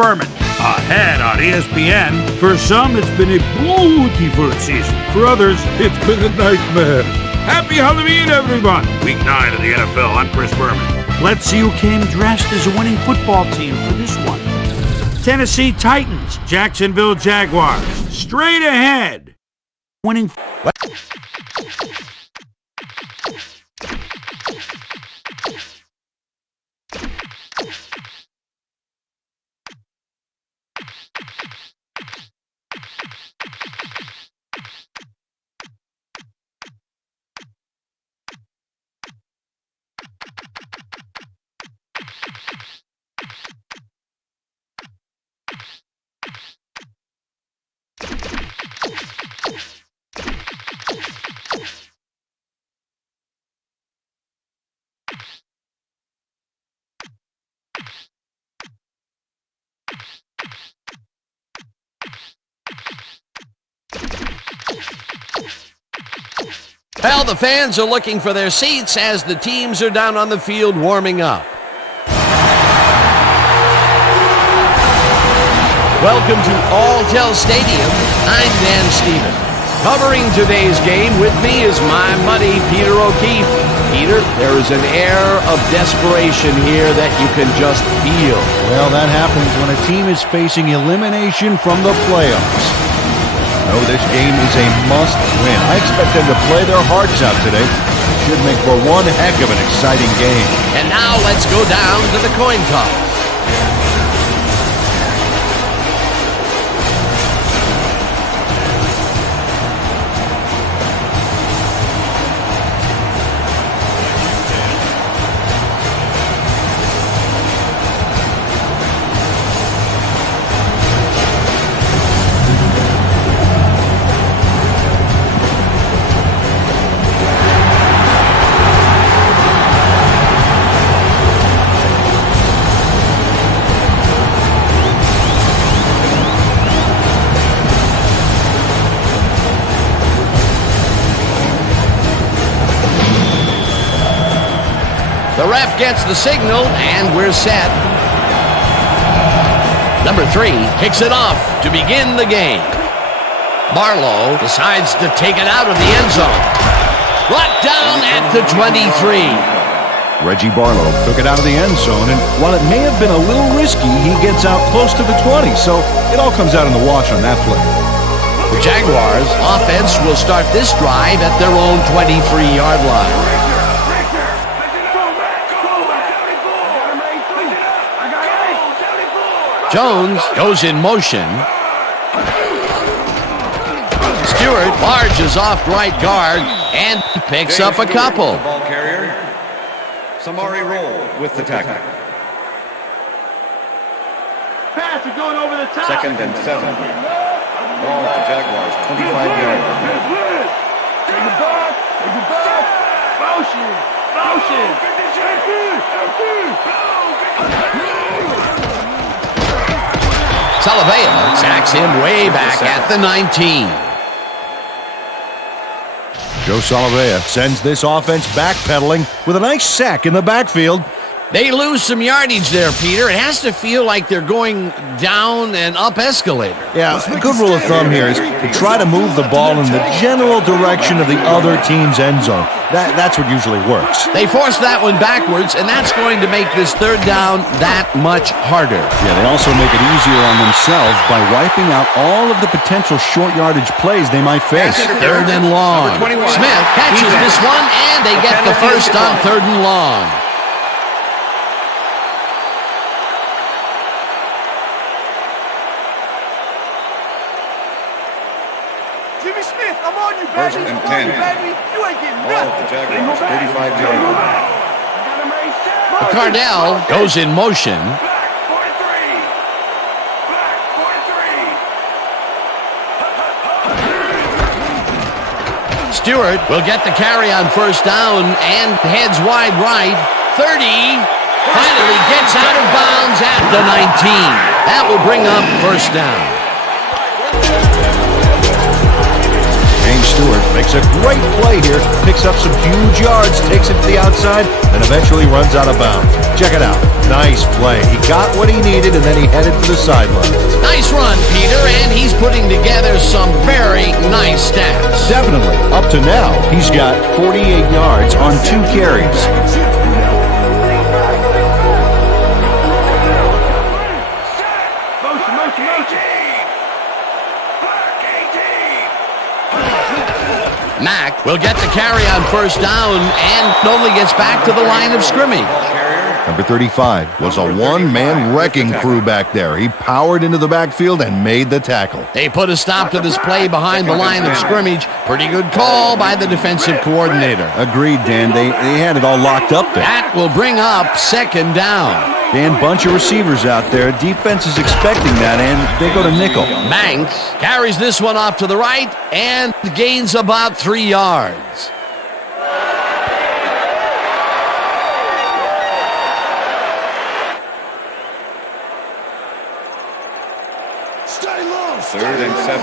Berman. Ahead on ESPN. For some, it's been a beautiful season. For others, it's been a nightmare. Happy Halloween, everyone! Week 9 of the NFL. I'm Chris Berman. Let's see who came dressed as a winning football team for this one. Tennessee Titans, Jacksonville Jaguars. Straight ahead. Winning. Well, the fans are looking for their seats as the teams are down on the field warming up. Welcome to Alltel Stadium. I'm Dan Stevens. Covering today's game with me is my buddy Peter O'Keefe. Peter, there is an air of desperation here that you can just feel. Well, that happens when a team is facing elimination from the playoffs. No, this game is a must-win. I expect them to play their hearts out today. It should make for one heck of an exciting game. And now let's go down to the coin toss. The ref gets the signal, and we're set. Number 3 kicks it off to begin the game. Barlow decides to take it out of the end zone. Brought down at the 23. Reggie Barlow took it out of the end zone, and while it may have been a little risky, he gets out close to the 20, so it all comes out in the wash on that play. The Jaguars offense will start this drive at their own 23-yard line. Jones goes in motion. Stewart barges off right guard and picks up a couple. Ball carrier. Samari roll with the tackle. Pass is going over the top. 2nd and 7. Ball at the Jaguars, 25-yard line. Take it back. Take it back. Motion. Motion. Salavea sacks him way back at the 19. Joe Salavea sends this offense backpedaling with a nice sack in the backfield. They lose some yardage there, Peter. It has to feel like they're going down and up escalator. Yeah, a good rule of thumb here is to try to move the ball in the general direction of the other team's end zone. That's what usually works. They force that one backwards, and that's going to make this third down that much harder. Yeah, they also make it easier on themselves by wiping out all of the potential short yardage plays they might face. 3rd and long. Smith catches this one, and they get the first on 3rd and long. Jimmy Smith, I'm on you, baby. 1st and 10. You ain't getting Ball at the Jaguars, 35-yard line. Cardell goes in motion. Stewart will get the carry on 1st down and heads wide right. 30. Finally gets out of bounds at the 19. That will bring up 1st down. Stewart makes a great play here, picks up some huge yards, takes it to the outside, and eventually runs out of bounds. Check it out. Nice play. He got what he needed, and then he headed for the sideline. Nice run, Peter, and he's putting together some very nice stats. Definitely. Up to now, he's got 48 yards on 2 carries. Mack will get the carry on first down and only gets back to the line of scrimmage. Number 35 was a one-man wrecking crew back there. He powered into the backfield and made the tackle. They put a stop to this play behind the line of scrimmage. Pretty good call by the defensive coordinator. Agreed, Dan. They had it all locked up there. That will bring up second down. Dan, bunch of receivers out there. Defense is expecting that, and they go to nickel. Banks carries this one off to the right and gains about 3 yards. Third and 7.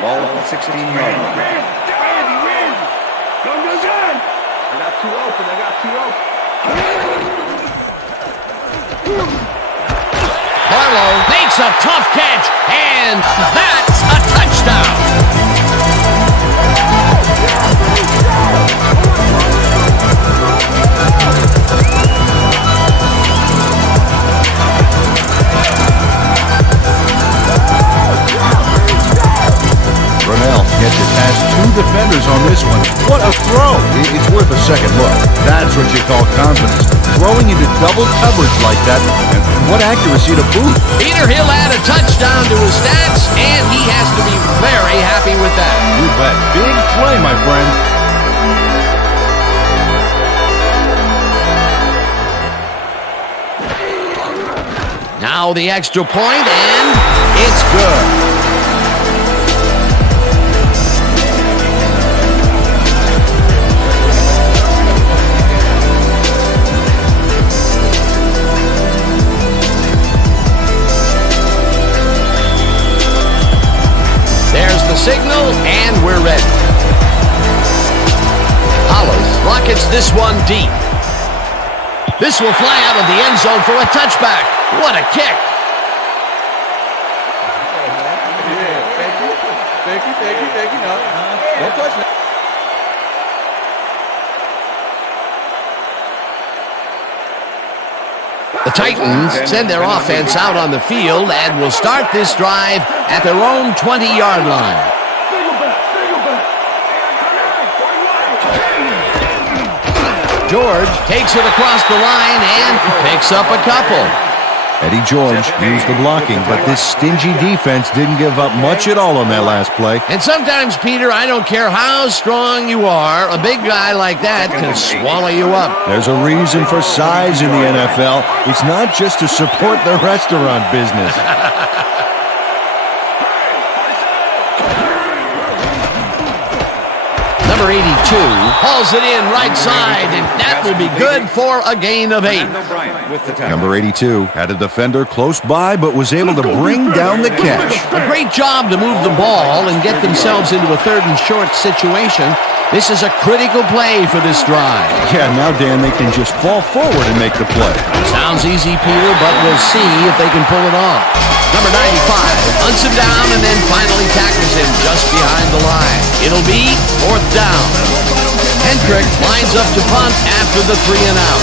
Ball at the 16-yard line. I got two open. Barlow makes a tough catch, and that's a touchdown. Brunell gets it past 2 defenders on this one. What a throw! It's worth a second look. That's what you call confidence. Throwing into double coverage like that, and what accuracy to boot. Peter, he'll add a touchdown to his stats, and he has to be very happy with that. You bet. Big play, my friend. Now the extra point, and it's good. Signal, and we're ready. Hollis rockets this one deep. This will fly out of the end zone for a touchback. What a kick. Thank you. No, don't touch me. The Titans send their offense out on the field and will start this drive at their own 20-yard line. George takes it across the line and picks up a couple. Eddie George used the blocking, but this stingy defense didn't give up much at all on that last play. And sometimes, Peter, I don't care how strong you are, a big guy like that can swallow you up. There's a reason for size in the NFL. It's not just to support the restaurant business. Number 82 hauls it in right side, and that will be good for a gain of 8. Number 82 had a defender close by, but was able to bring down the catch. A great job to move the ball and get themselves into a 3rd and short situation. This is a critical play for this drive. Yeah, now, Dan, they can just fall forward and make the play. Sounds easy, Peter, but we'll see if they can pull it off. Number 95 hunts him down and then finally tackles him just behind the line. It'll be 4th down. Hendrick lines up to punt after the 3 and out.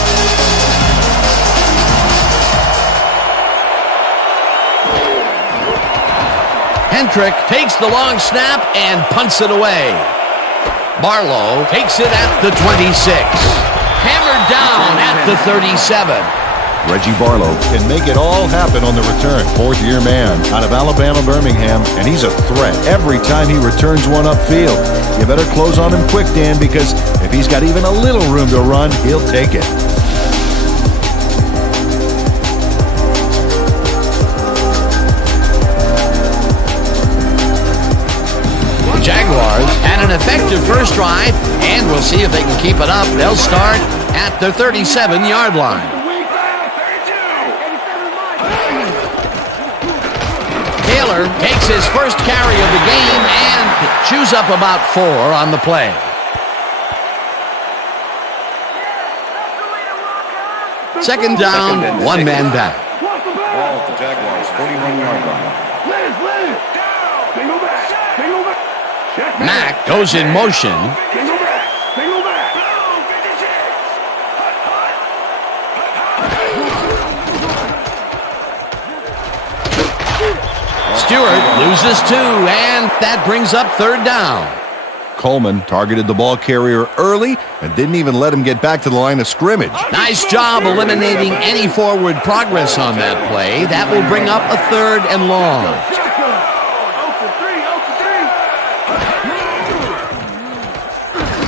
Hendrick takes the long snap and punts it away. Barlow takes it at the 26. Hammered down at the 37. Reggie Barlow can make it all happen on the return. 4th-year man out of Alabama, Birmingham, and he's a threat every time he returns one upfield. You better close on him quick, Dan, because if he's got even a little room to run, he'll take it. The Jaguars had an effective first drive, and we'll see if they can keep it up. They'll start at their 37-yard line. Miller takes his first carry of the game and chews up about 4 on the play. Second down, one man back. Ball at the Jaguars, 41-yard line. Mack goes in motion. Stewart loses 2, and that brings up third down. Coleman targeted the ball carrier early and didn't even let him get back to the line of scrimmage. Nice job eliminating any forward progress on that play. That will bring up a 3rd and long.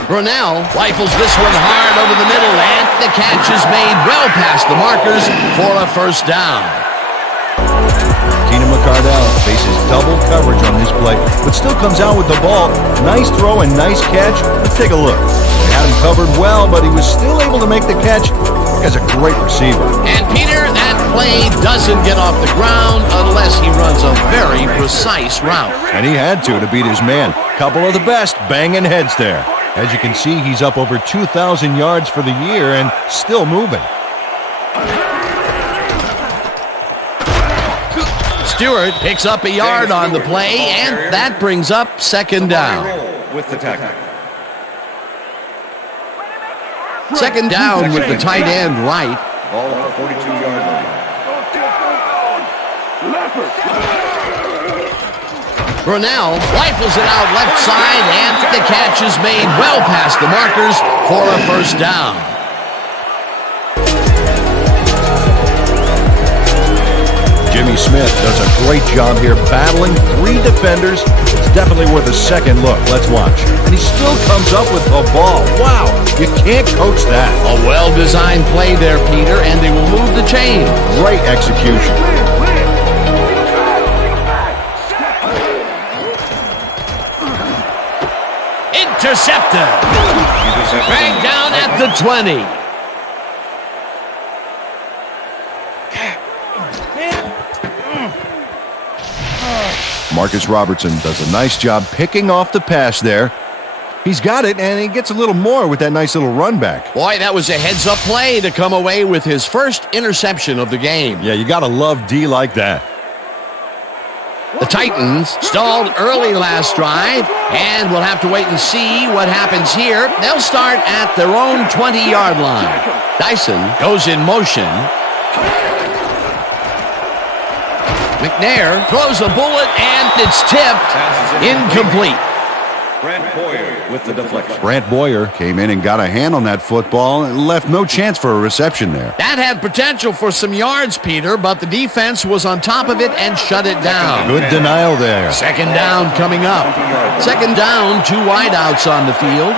Brunell rifles this one hard over the middle, and the catch is made well past the markers for a first down. Keenan McCardell faces double coverage on this play, but still comes out with the ball. Nice throw and nice catch. Let's take a look. They had him covered well, but he was still able to make the catch. He has a great receiver. And Peter, that play doesn't get off the ground unless he runs a very precise route. And he had to beat his man. Couple of the best banging heads there. As you can see, he's up over 2,000 yards for the year and still moving. Stewart picks up a yard on the play, and that brings up second down. With the tackle. Second down with the tight end right. Ball at the 42-yard line. Brunell rifles it out left side, and the catch is made well past the markers for a first down. Jimmy Smith does a great job here battling 3 defenders. It's definitely worth a second look. Let's watch. And he still comes up with the ball. Wow, you can't coach that. A well-designed play there, Peter, and they will move the chain. Great execution. Intercepted. Bang down at the 20. Marcus Robertson does a nice job picking off the pass there. He's got it, and he gets a little more with that nice little run back. Boy, that was a heads-up play to come away with his first interception of the game. Yeah, you got to love D like that. The Titans stalled early last drive, and we'll have to wait and see what happens here. They'll start at their own 20-yard line. Dyson goes in motion. McNair throws a bullet, and it's tipped. Incomplete. Brant Boyer with the deflection. Brant Boyer came in and got a hand on that football and left no chance for a reception there. That had potential for some yards, Peter, but the defense was on top of it and shut it down. Good denial there. Second down coming up. Second down, 2 wideouts on the field.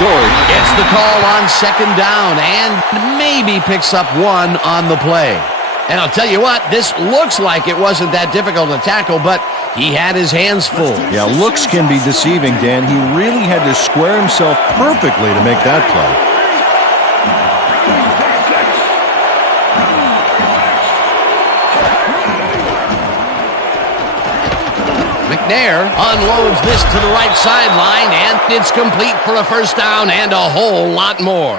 George gets the call on second down and maybe picks up 1 on the play. And I'll tell you what, this looks like it wasn't that difficult to tackle, but he had his hands full. Yeah, looks can be deceiving, Dan. He really had to square himself perfectly to make that play. McNair unloads this to the right sideline, and it's complete for a first down and a whole lot more.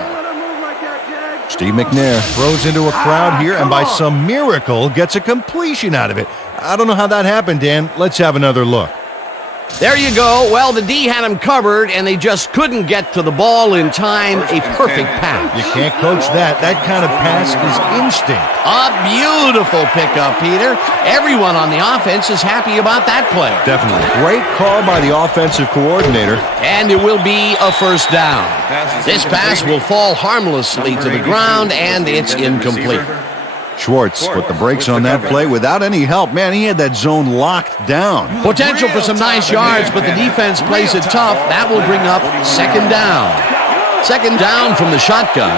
Steve McNair throws into a crowd here and by some miracle gets a completion out of it. I don't know how that happened, Dan. Let's have another look. There you go. Well, the D had him covered, and they just couldn't get to the ball in time. A perfect pass. You can't coach that. That kind of pass is instinct. A beautiful pickup, Peter. Everyone on the offense is happy about that play. Definitely. Great call by the offensive coordinator. And it will be a first down. This pass will fall harmlessly to the ground, and it's incomplete. Schwartz put the brakes on that play without any help. Man, he had that zone locked down. Potential for some nice yards, but the defense plays it tough. That will bring up second down. Second down from the shotgun.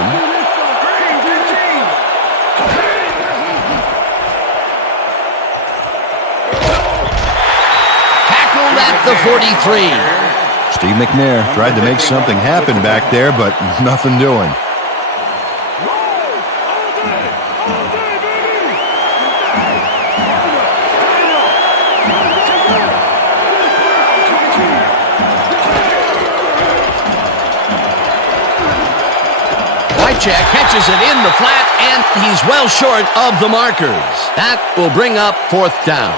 Tackled at the 43. Steve McNair tried to make something happen back there, but nothing doing. Wycheck catches it in the flat, and he's well short of the markers. That will bring up 4th down.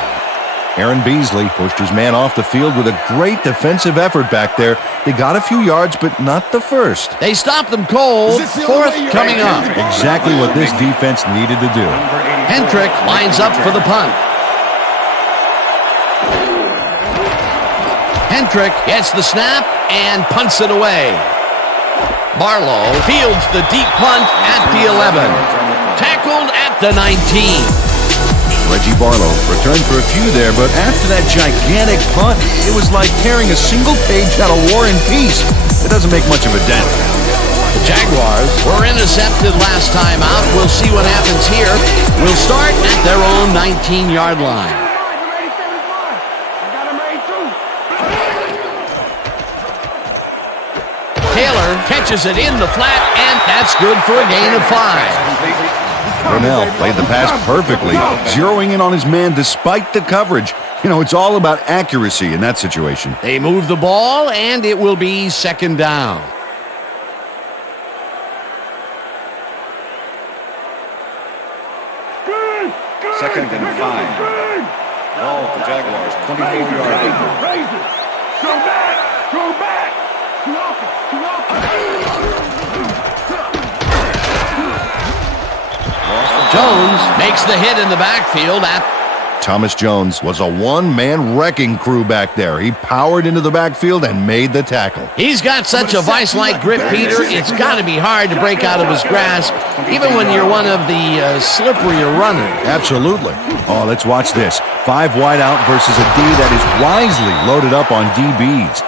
Aaron Beasley pushed his man off the field with a great defensive effort back there. They got a few yards, but not the first. They stopped them cold. 4th coming up. Exactly what this defense needed to do. Hendrick lines up for the punt. Hendrick gets the snap and punts it away. Barlow fields the deep punt at the 11. Tackled at the 19. Reggie Barlow returned for a few there, but after that gigantic punt, it was like tearing a single page out of War and Peace. It doesn't make much of a dent. The Jaguars were intercepted last time out. We'll see what happens here. We'll start at their own 19-yard line. Taylor catches it in the flat, and that's good for a gain of 5. Brunell played the pass perfectly, zeroing in on his man despite the coverage. You know, it's all about accuracy in that situation. They move the ball, and it will be 2nd down. Second and 5. Ball for Jaguars, 24-yard line. Go back! Go back! Too open! Jones makes the hit in the backfield. Thomas Jones was a one-man wrecking crew back there. He powered into the backfield and made the tackle. He's got such a vice-like grip, Peter. It's got to be hard to break out of his grasp, even when you're one of the slipperier runners. Absolutely. Oh, let's watch this. 5 wide out versus a D that is wisely loaded up on DBs.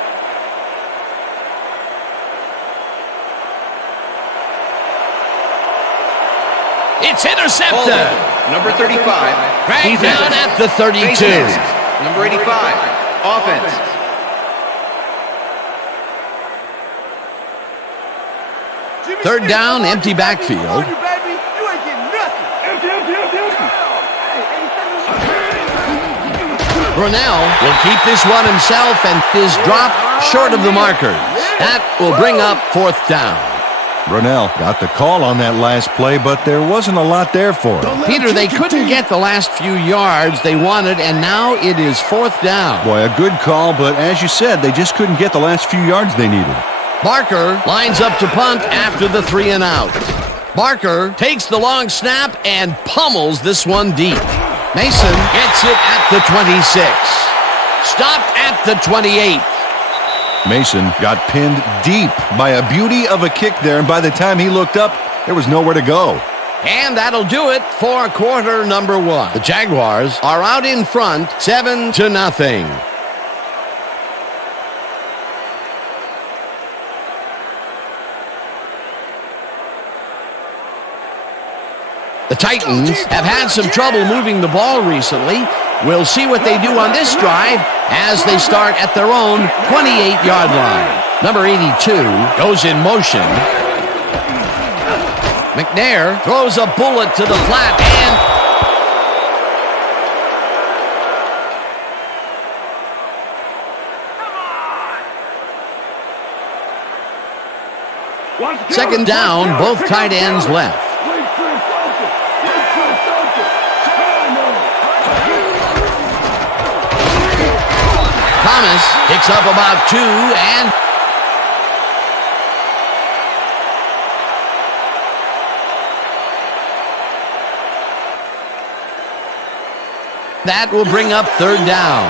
It's intercepted. Number 35. Right down at the 32. Number 85. Offense. Third down, empty backfield. Brunell will keep this one himself and is dropped short of the markers. That will bring up 4th down. Brunell got the call on that last play, but there wasn't a lot there for him. Peter, they couldn't get the last few yards they wanted, and now it is 4th down. Boy, a good call, but as you said, they just couldn't get the last few yards they needed. Barker lines up to punt after the 3 and out. Barker takes the long snap and pummels this one deep. Mason gets it at the 26. Stopped at the 28. Mason got pinned deep by a beauty of a kick there, and by the time he looked up, there was nowhere to go. And that'll do it for quarter number 1. The Jaguars are out in front, 7-0. The Titans have had some trouble moving the ball recently. We'll see what they do on this drive as they start at their own 28-yard line. Number 82 goes in motion. McNair throws a bullet to the flat, and 2nd down, both tight ends left. Thomas picks up about 2, and that will bring up 3rd down.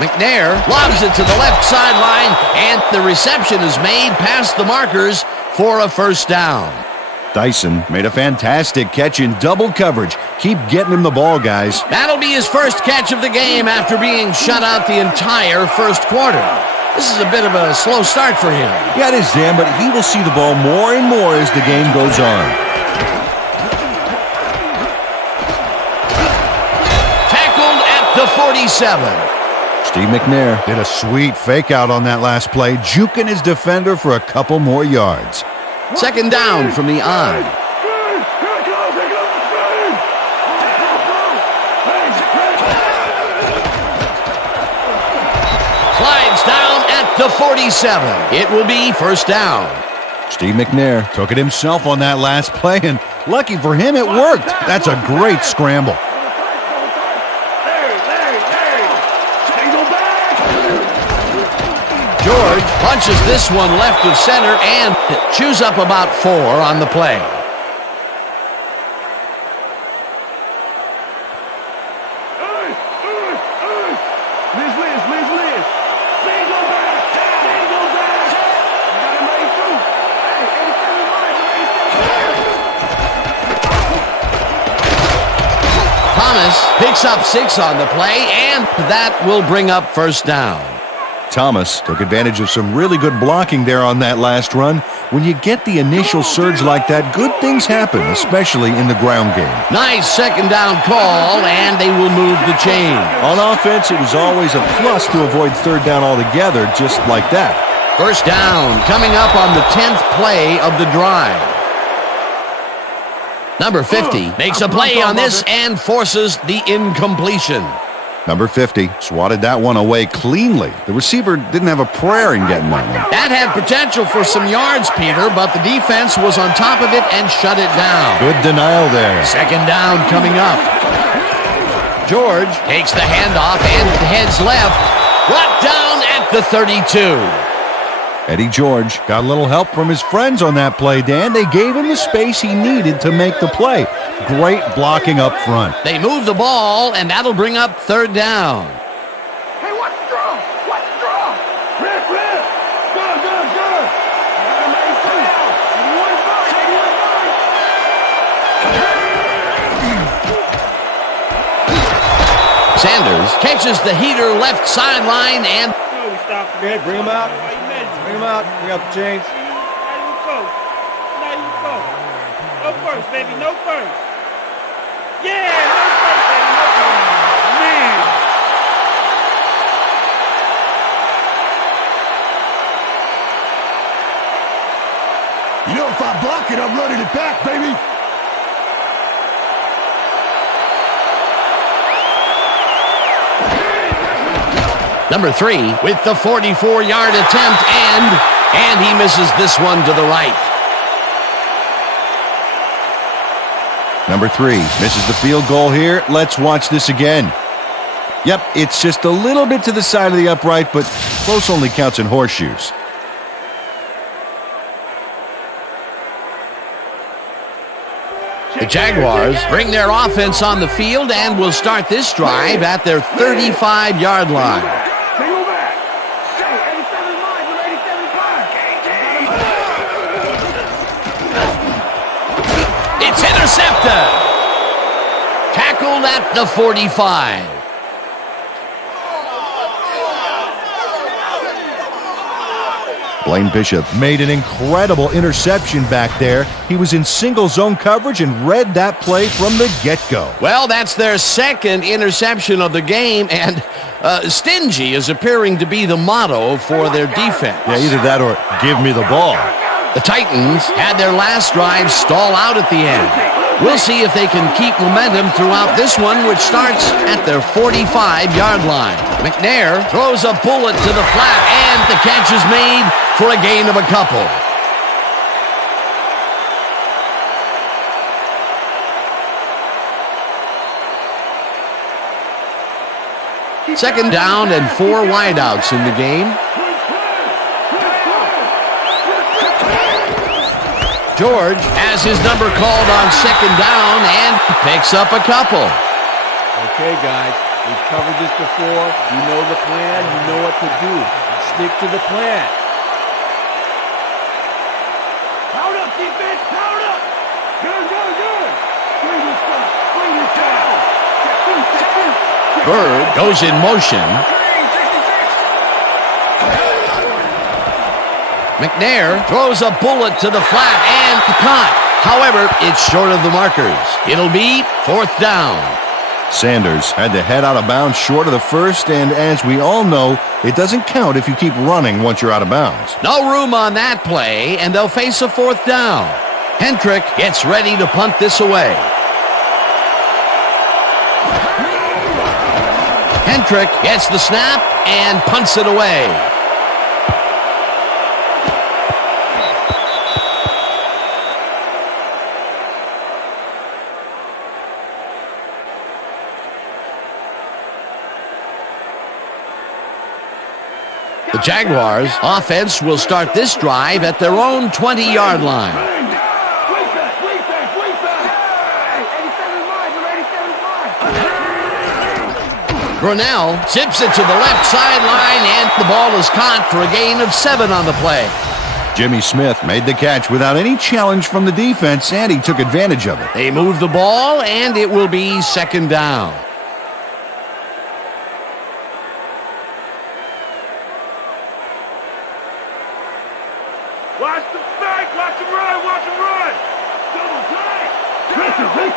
McNair lobs it to the left sideline, and the reception is made past the markers for a 1st down. Dyson made a fantastic catch in double coverage. Keep getting him the ball, guys. That'll be his first catch of the game after being shut out the entire first quarter. This is a bit of a slow start for him. Yeah, it is, Dan, but he will see the ball more and more as the game goes on. Tackled at the 47. Steve McNair did a sweet fake out on that last play, juking his defender for a couple more yards. 2nd down from the I. the 47. It will be first down. Steve McNair took it himself on that last play, and lucky for him, it worked. That's a great scramble. George punches this one left of center and chews up about 4 on the play. Thomas picks up 6 on the play, and that will bring up first down. Thomas took advantage of some really good blocking there on that last run. When you get the initial surge like that, good things happen, especially in the ground game. Nice second down call, and they will move the chain. On offense, it was always a plus to avoid third down altogether, just like that. First down coming up on the 10th play of the drive. Number 50 makes a play on this and forces the incompletion. Number 50 swatted that one away cleanly. The receiver didn't have a prayer in getting that one. That had potential for some yards, Peter, but the defense was on top of it and shut it down. Good denial there. Second down coming up. George takes the handoff and heads left. Brought down at the 32. Eddie George got a little help from his friends on that play, Dan. They gave him the space he needed to make the play. Great blocking up front. They move the ball, and that'll bring up third down. Hey, what's the draw? What's the draw? Rip. Good. Gotta make two. 81. Sanders catches the heater left sideline and... Go ahead, bring him out. Bring him out. Bring out the chains. Now you go. No first, baby. No first. Yeah, no first, baby. No first. Man. You know, if I block it, I'm running it back, baby. Number 3 with the 44-yard attempt, and he misses this one to the right. Number 3 misses the field goal here. Let's watch this again. Yep, it's just a little bit to the side of the upright, but close only counts in horseshoes. The Jaguars bring their offense on the field and will start this drive at their 35-yard line. It's intercepted. Tackled at the 45. Blaine Bishop made an incredible interception back there. He was in single zone coverage and read that play from the get-go. Well, that's their second interception of the game, and stingy is appearing to be the motto for their defense. Yeah, either that or give me the ball. The Titans had their last drive stall out at the end. We'll see if they can keep momentum throughout this one, which starts at their 45-yard line. McNair throws a bullet to the flat, and the catch is made for a gain of a couple. Second down and 4 wideouts in the game. George has his number called on second down and picks up a couple. Okay, guys, we've covered this before. You know the plan. You know what to do. Stick to the plan. Power up, defense. Power up. Good. Bring this down. Bird goes in motion. McNair throws a bullet to the flat and caught. However, it's short of the markers. It'll be fourth down. Sanders had to head out of bounds short of the first, and as we all know, it doesn't count if you keep running once you're out of bounds. No room on that play, and they'll face a fourth down. Hendrick gets ready to punt this away. Hendrick gets the snap and punts it away. The Jaguars offense will start this drive at their own 20-yard line. Brunell zips it to the left sideline, and the ball is caught for a gain of 7 on the play. Jimmy Smith made the catch without any challenge from the defense, and he took advantage of it. They move the ball, and it will be second down. Watch the back, watch him run, watch him run. Double play.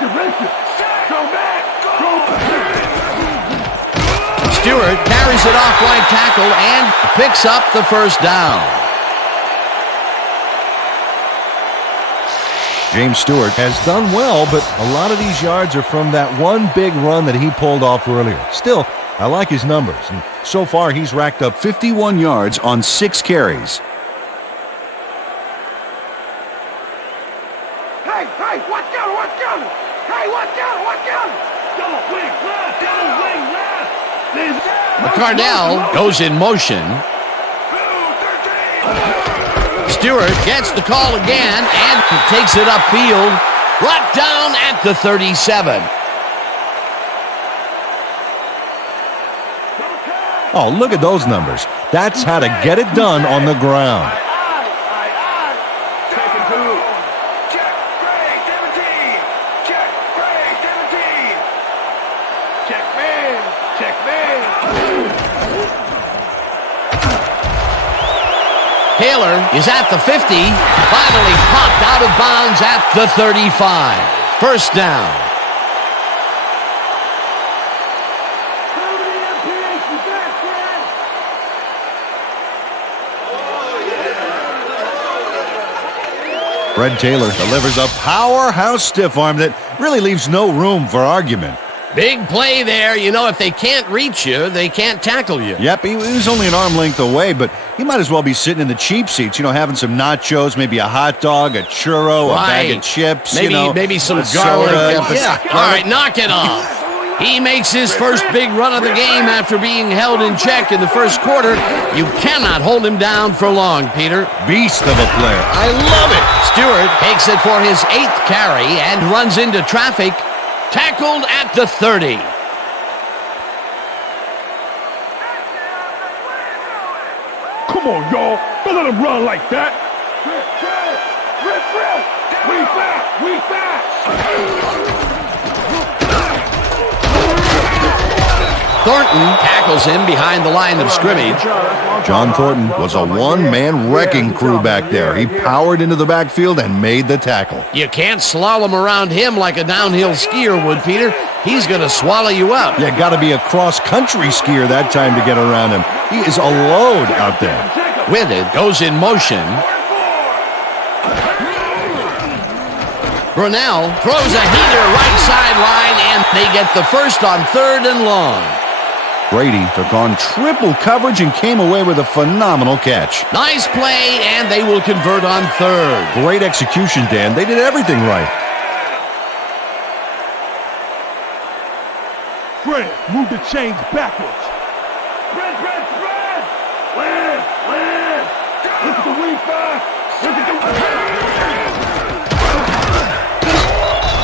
Race it. Go back. Stewart carries it off right tackle and picks up the first down. James Stewart has done well, but a lot of these yards are from that one big run that he pulled off earlier. Still, I like his numbers, and so far he's racked up 51 yards on 6 carries. Hey, watch out! Hey, watch out! Double wing left! McCardell goes in motion. Stewart gets the call again and takes it upfield, brought down at the 37. Oh, look at those numbers. That's how to get it done on the ground. Taylor is at the 50, finally popped out of bounds at the 35. First down. Fred Taylor delivers a powerhouse stiff arm that really leaves no room for argument. Big play there. You know, if they can't reach you, they can't tackle you. Yep, he was only an arm length away, but he might as well be sitting in the cheap seats, having some nachos, maybe a hot dog, a churro, a bag of chips, maybe some garlic. Yeah. All right, knock it off. He makes his first big run of the game after being held in check in the first quarter. You cannot hold him down for long, Peter. Beast of a player. I love it. Stewart takes it for his 8th carry and runs into traffic. Tackled at the 30. Come on, y'all. Don't let him run like that. We back. Thornton tackles him behind the line of scrimmage. John Thornton was a one-man wrecking crew back there. He powered into the backfield and made the tackle. You can't slalom around him like a downhill skier would, Peter. He's going to swallow you up. You got to be a cross-country skier that time to get around him. He is a load out there. With it, goes in motion. Brunell throws a heater right sideline, and they get the first on 3rd and long. Brady took on triple coverage and came away with a phenomenal catch. Nice play, and they will convert on 3rd. Great execution, Dan. They did everything right. Fred, move the chains backwards. Fred. Win. Look at the weak back.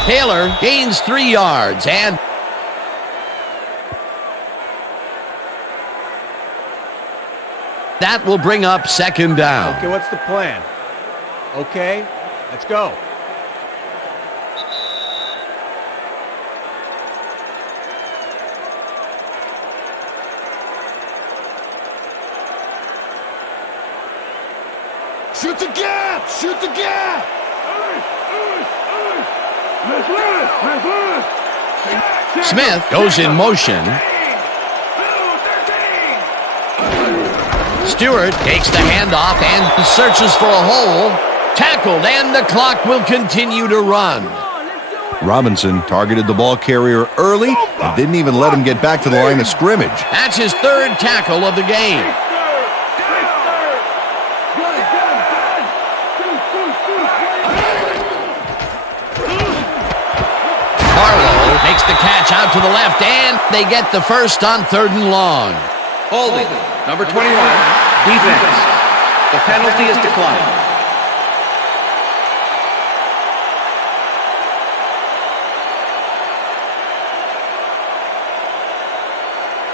Taylor gains 3 yards, and that will bring up second down. Okay, what's the plan? Okay, let's go. Shoot the gap! Smith goes in motion. Stewart takes the handoff and searches for a hole. Tackled, and the clock will continue to run. Robinson targeted the ball carrier early and didn't even let him get back to the line of scrimmage. That's his 3rd tackle of the game. Harlow makes the catch out to the left, and they get the first on 3rd and long. Holding, number 21, Defense. The penalty is declined.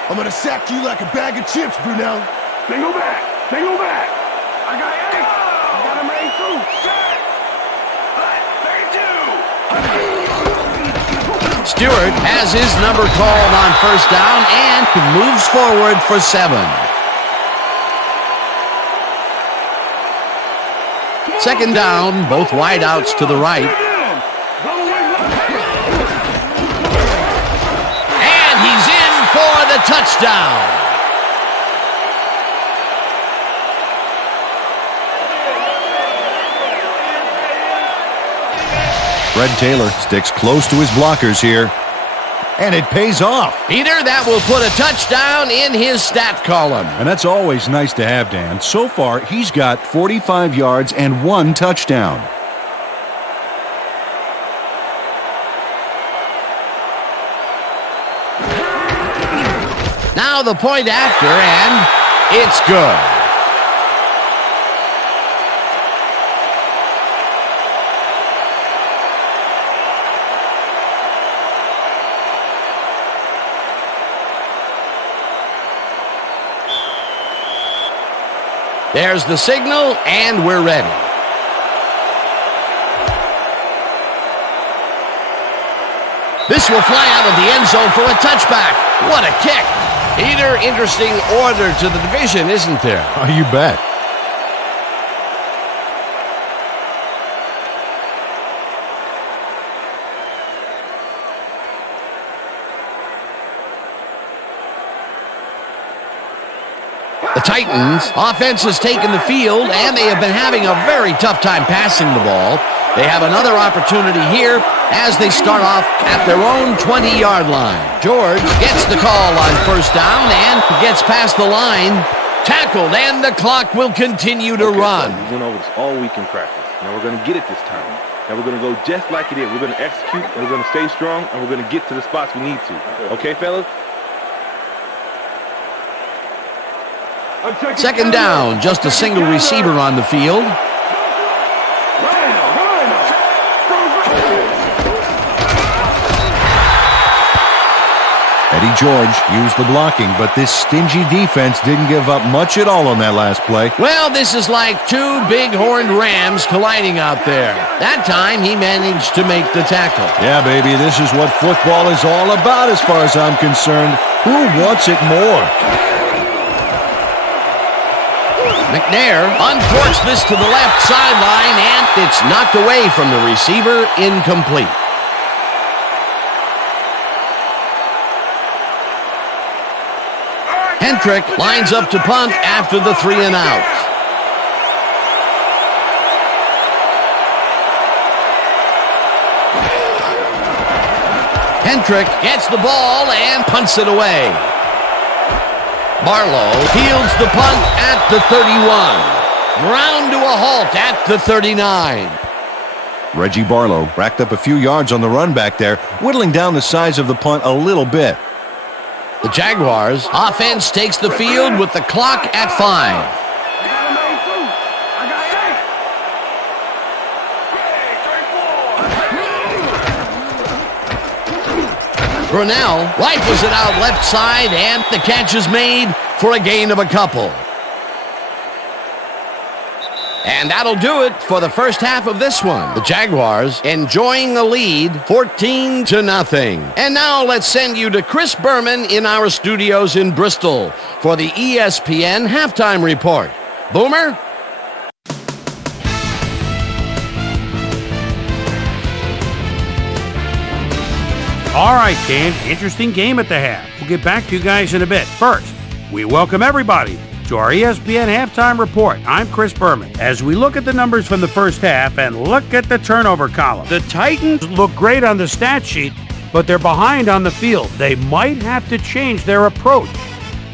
I'm gonna sack you like a bag of chips, Brunel. They go back. They go back. I got 8. I got him 8 too. Set. 32. Stewart has his number called on first down and moves forward for 7. Second down, both wideouts to the right. And he's in for the touchdown. Fred Taylor sticks close to his blockers here, and it pays off. Peter, that will put a touchdown in his stat column. And that's always nice to have, Dan. So far, he's got 45 yards and 1 touchdown. Now the point after, and it's good. There's the signal, and we're ready. This will fly out of the end zone for a touchback. What a kick. Peter, interesting order to the division, isn't there? Oh, you bet. The Titans' offense has taken the field, and they have been having a very tough time passing the ball. They have another opportunity here as they start off at their own 20-yard line. George gets the call on first down and gets past the line. Tackled, and the clock will continue to run. We went over this all week in practice. Now we're going to get it this time. Now we're going to go just like it is. We're going to execute, and we're going to stay strong, and we're going to get to the spots we need to. Okay, fellas? Second down, just a single receiver on the field. Eddie George used the blocking, but this stingy defense didn't give up much at all on that last play. Well, this is like two big-horned rams colliding out there. That time, he managed to make the tackle. Yeah, baby, this is what football is all about as far as I'm concerned. Who wants it more? McNair uncorks this to the left sideline, and it's knocked away from the receiver, incomplete. Hentrick lines up to punt after the 3 and out. Hentrick gets the ball and punts it away. Barlow fields the punt at the 31. Ground to a halt at the 39. Reggie Barlow racked up a few yards on the run back there, whittling down the size of the punt a little bit. The Jaguars' offense takes the field with the clock at 5. Brunel rifles it out left side, and the catch is made for a gain of a couple. And that'll do it for the first half of this one. The Jaguars enjoying the lead 14-0. And now let's send you to Chris Berman in our studios in Bristol for the ESPN halftime report. Boomer? All right, Dan, interesting game at the half. We'll get back to you guys in a bit. First, we welcome everybody to our ESPN halftime report. I'm Chris Berman. As we look at the numbers from the first half and look at the turnover column, the Titans look great on the stat sheet, but they're behind on the field. They might have to change their approach.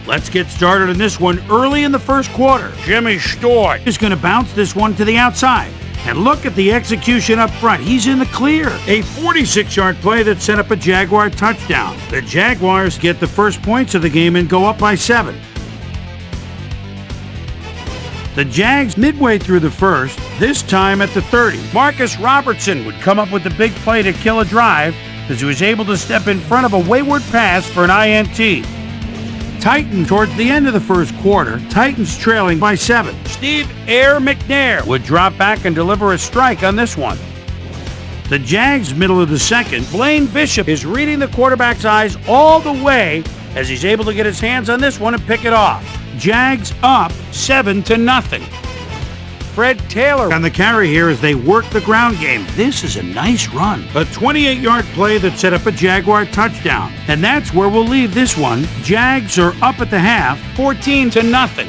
Let's get started in this one early in the first quarter. Jimmy Stewart is going to bounce this one to the outside. And look at the execution up front. He's in the clear. A 46-yard play that set up a Jaguar touchdown. The Jaguars get the first points of the game and go up by 7. The Jags midway through the first, this time at the 30. Marcus Robertson would come up with the big play to kill a drive as he was able to step in front of a wayward pass for an INT. Titans towards the end of the first quarter, Titans trailing by 7. Steve Air McNair would drop back and deliver a strike on this one. The Jags middle of the second, Blaine Bishop is reading the quarterback's eyes all the way as he's able to get his hands on this one and pick it off. Jags up 7-0. Fred Taylor on the carry here as they work the ground game. This is a nice run. A 28-yard play that set up a Jaguar touchdown. And that's where we'll leave this one. Jags are up at the half, 14-0.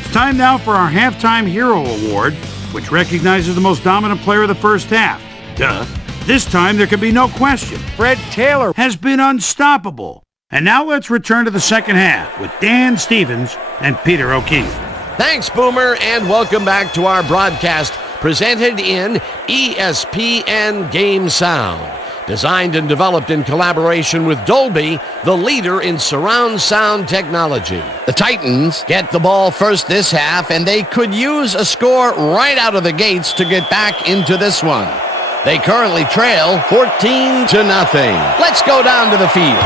It's time now for our Halftime Hero Award, which recognizes the most dominant player of the first half. Duh. This time there can be no question. Fred Taylor has been unstoppable. And now let's return to the second half with Dan Stevens and Peter O'Keefe. Thanks, Boomer, and welcome back to our broadcast presented in ESPN Game Sound. Designed and developed in collaboration with Dolby, the leader in surround sound technology. The Titans get the ball first this half, and they could use a score right out of the gates to get back into this one. They currently trail 14-0. Let's go down to the field.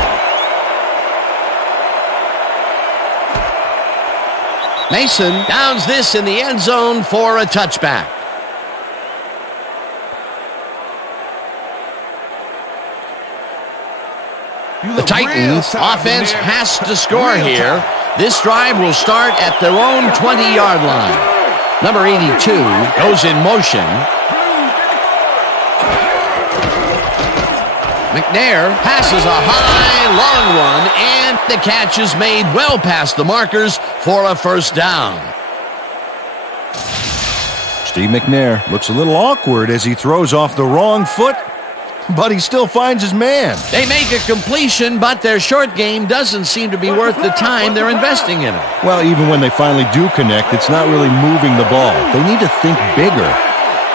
Mason downs this in the end zone for a touchback. The Titans offense has to score here. This drive will start at their own 20-yard line. Number 82 goes in motion. McNair passes a high, long one, and the catch is made well past the markers for a first down. Steve McNair looks a little awkward as he throws off the wrong foot, but he still finds his man. They make a completion, but their short game doesn't seem to be worth the time they're investing in it. Well, even when they finally do connect, it's not really moving the ball. They need to think bigger.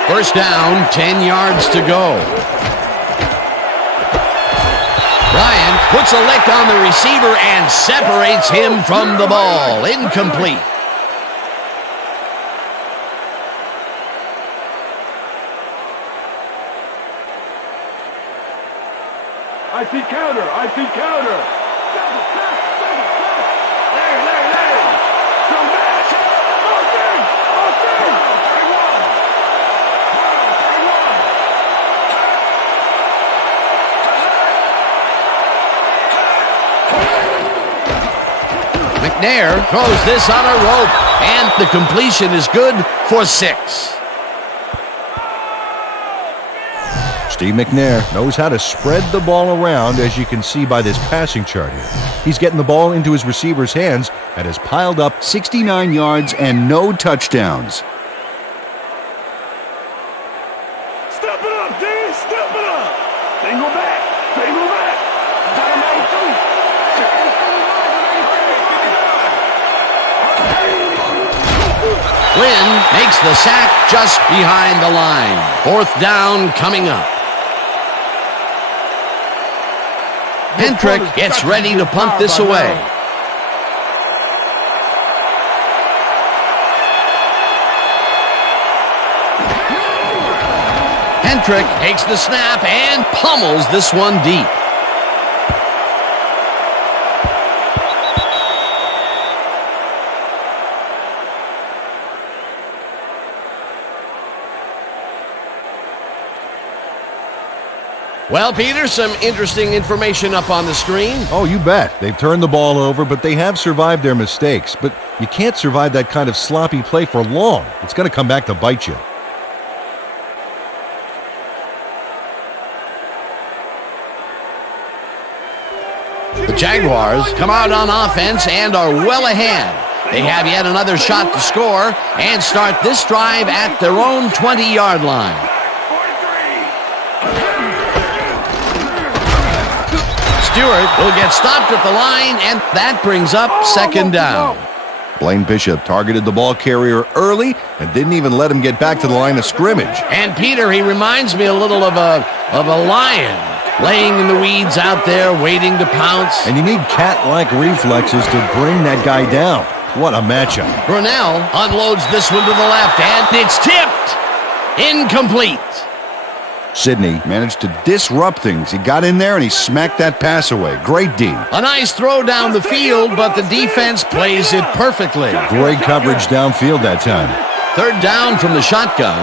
First down, 10 yards to go. Ryan puts a lick on the receiver and separates him from the ball. Incomplete. I see counter. McNair throws this on a rope, and the completion is good for 6. Steve McNair knows how to spread the ball around, as you can see by this passing chart here. He's getting the ball into his receiver's hands and has piled up 69 yards and no touchdowns. Step it up, D! Step it up! Single back! Got him right through! Lynn makes the sack just behind the line. 4th down coming up. Hendrick gets ready to punt this away. Hendrick takes the snap and pummels this one deep. Well, Peter, some interesting information up on the screen. Oh, you bet. They've turned the ball over, but they have survived their mistakes. But you can't survive that kind of sloppy play for long. It's going to come back to bite you. The Jaguars come out on offense and are well ahead. They have yet another shot to score and start this drive at their own 20-yard line. Stewart will get stopped at the line, and that brings up 2nd down. Blaine Bishop targeted the ball carrier early and didn't even let him get back to the line of scrimmage. And Peter, he reminds me a little of a lion. laying in the weeds out there, waiting to pounce. And you need cat-like reflexes to bring that guy down. What a matchup. Brunell unloads this one to the left, and it's tipped. Incomplete. Sidney managed to disrupt things. He got in there and he smacked that pass away. Great D. A nice throw down the field, but the defense plays it perfectly. Great coverage downfield that time. Third down from the shotgun.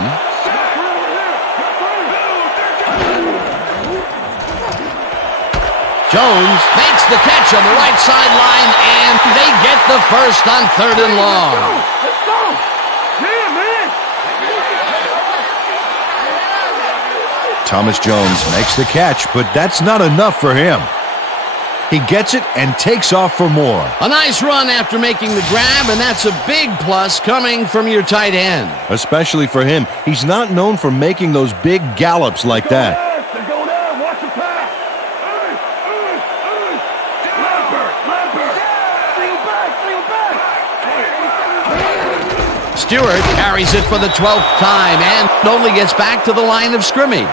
Jones makes the catch on the right sideline, and they get the first on 3rd and long. Let's go. Yeah, man. Thomas Jones makes the catch, but that's not enough for him. He gets it and takes off for more. A nice run after making the grab, and that's a big plus coming from your tight end. Especially for him. He's not known for making those big gallops like that. They're going down. Watch the pass. Lambert. Stewart carries it for the 12th time and only gets back to the line of scrimmage.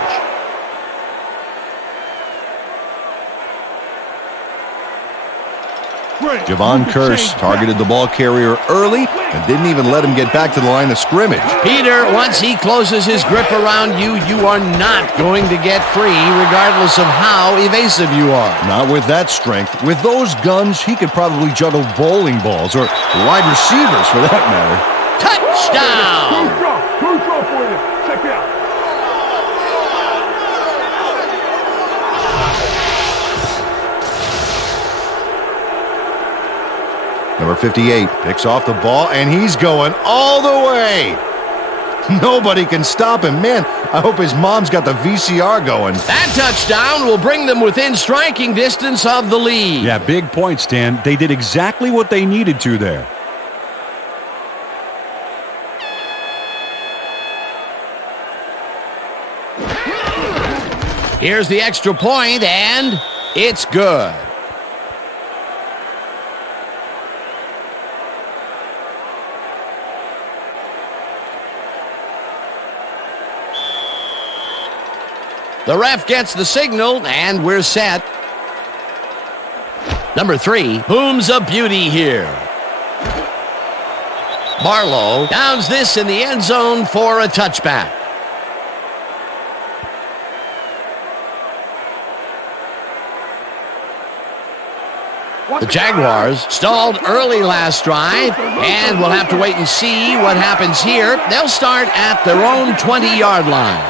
Javon Curse targeted the ball carrier early and didn't even let him get back to the line of scrimmage. Peter, once he closes his grip around you, you are not going to get free regardless of how evasive you are. Not with that strength. With those guns, he could probably juggle bowling balls or wide receivers for that matter. Touchdown! Who's draw for you? Check it out. Number 58 picks off the ball, and he's going all the way. Nobody can stop him. Man, I hope his mom's got the VCR going. That touchdown will bring them within striking distance of the lead. Yeah, big point, Stan. They did exactly what they needed to there. Here's the extra point, and it's good. The ref gets the signal, and we're set. Number 3, Boone's a beauty here. Barlow downs this in the end zone for a touchback. The Jaguars stalled early last drive, and we'll have to wait and see what happens here. They'll start at their own 20-yard line.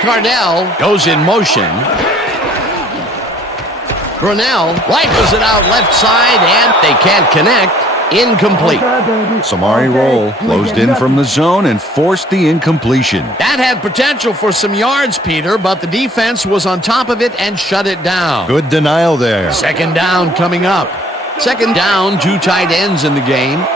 Cardell goes in motion. Brunell rifles it out left side, and they can't connect. Incomplete. Samari Roll closed in from the zone and forced the incompletion. That had potential for some yards, Peter, but the defense was on top of it and shut it down. Good denial there. Second down coming up. Second down, 2 tight ends in the game.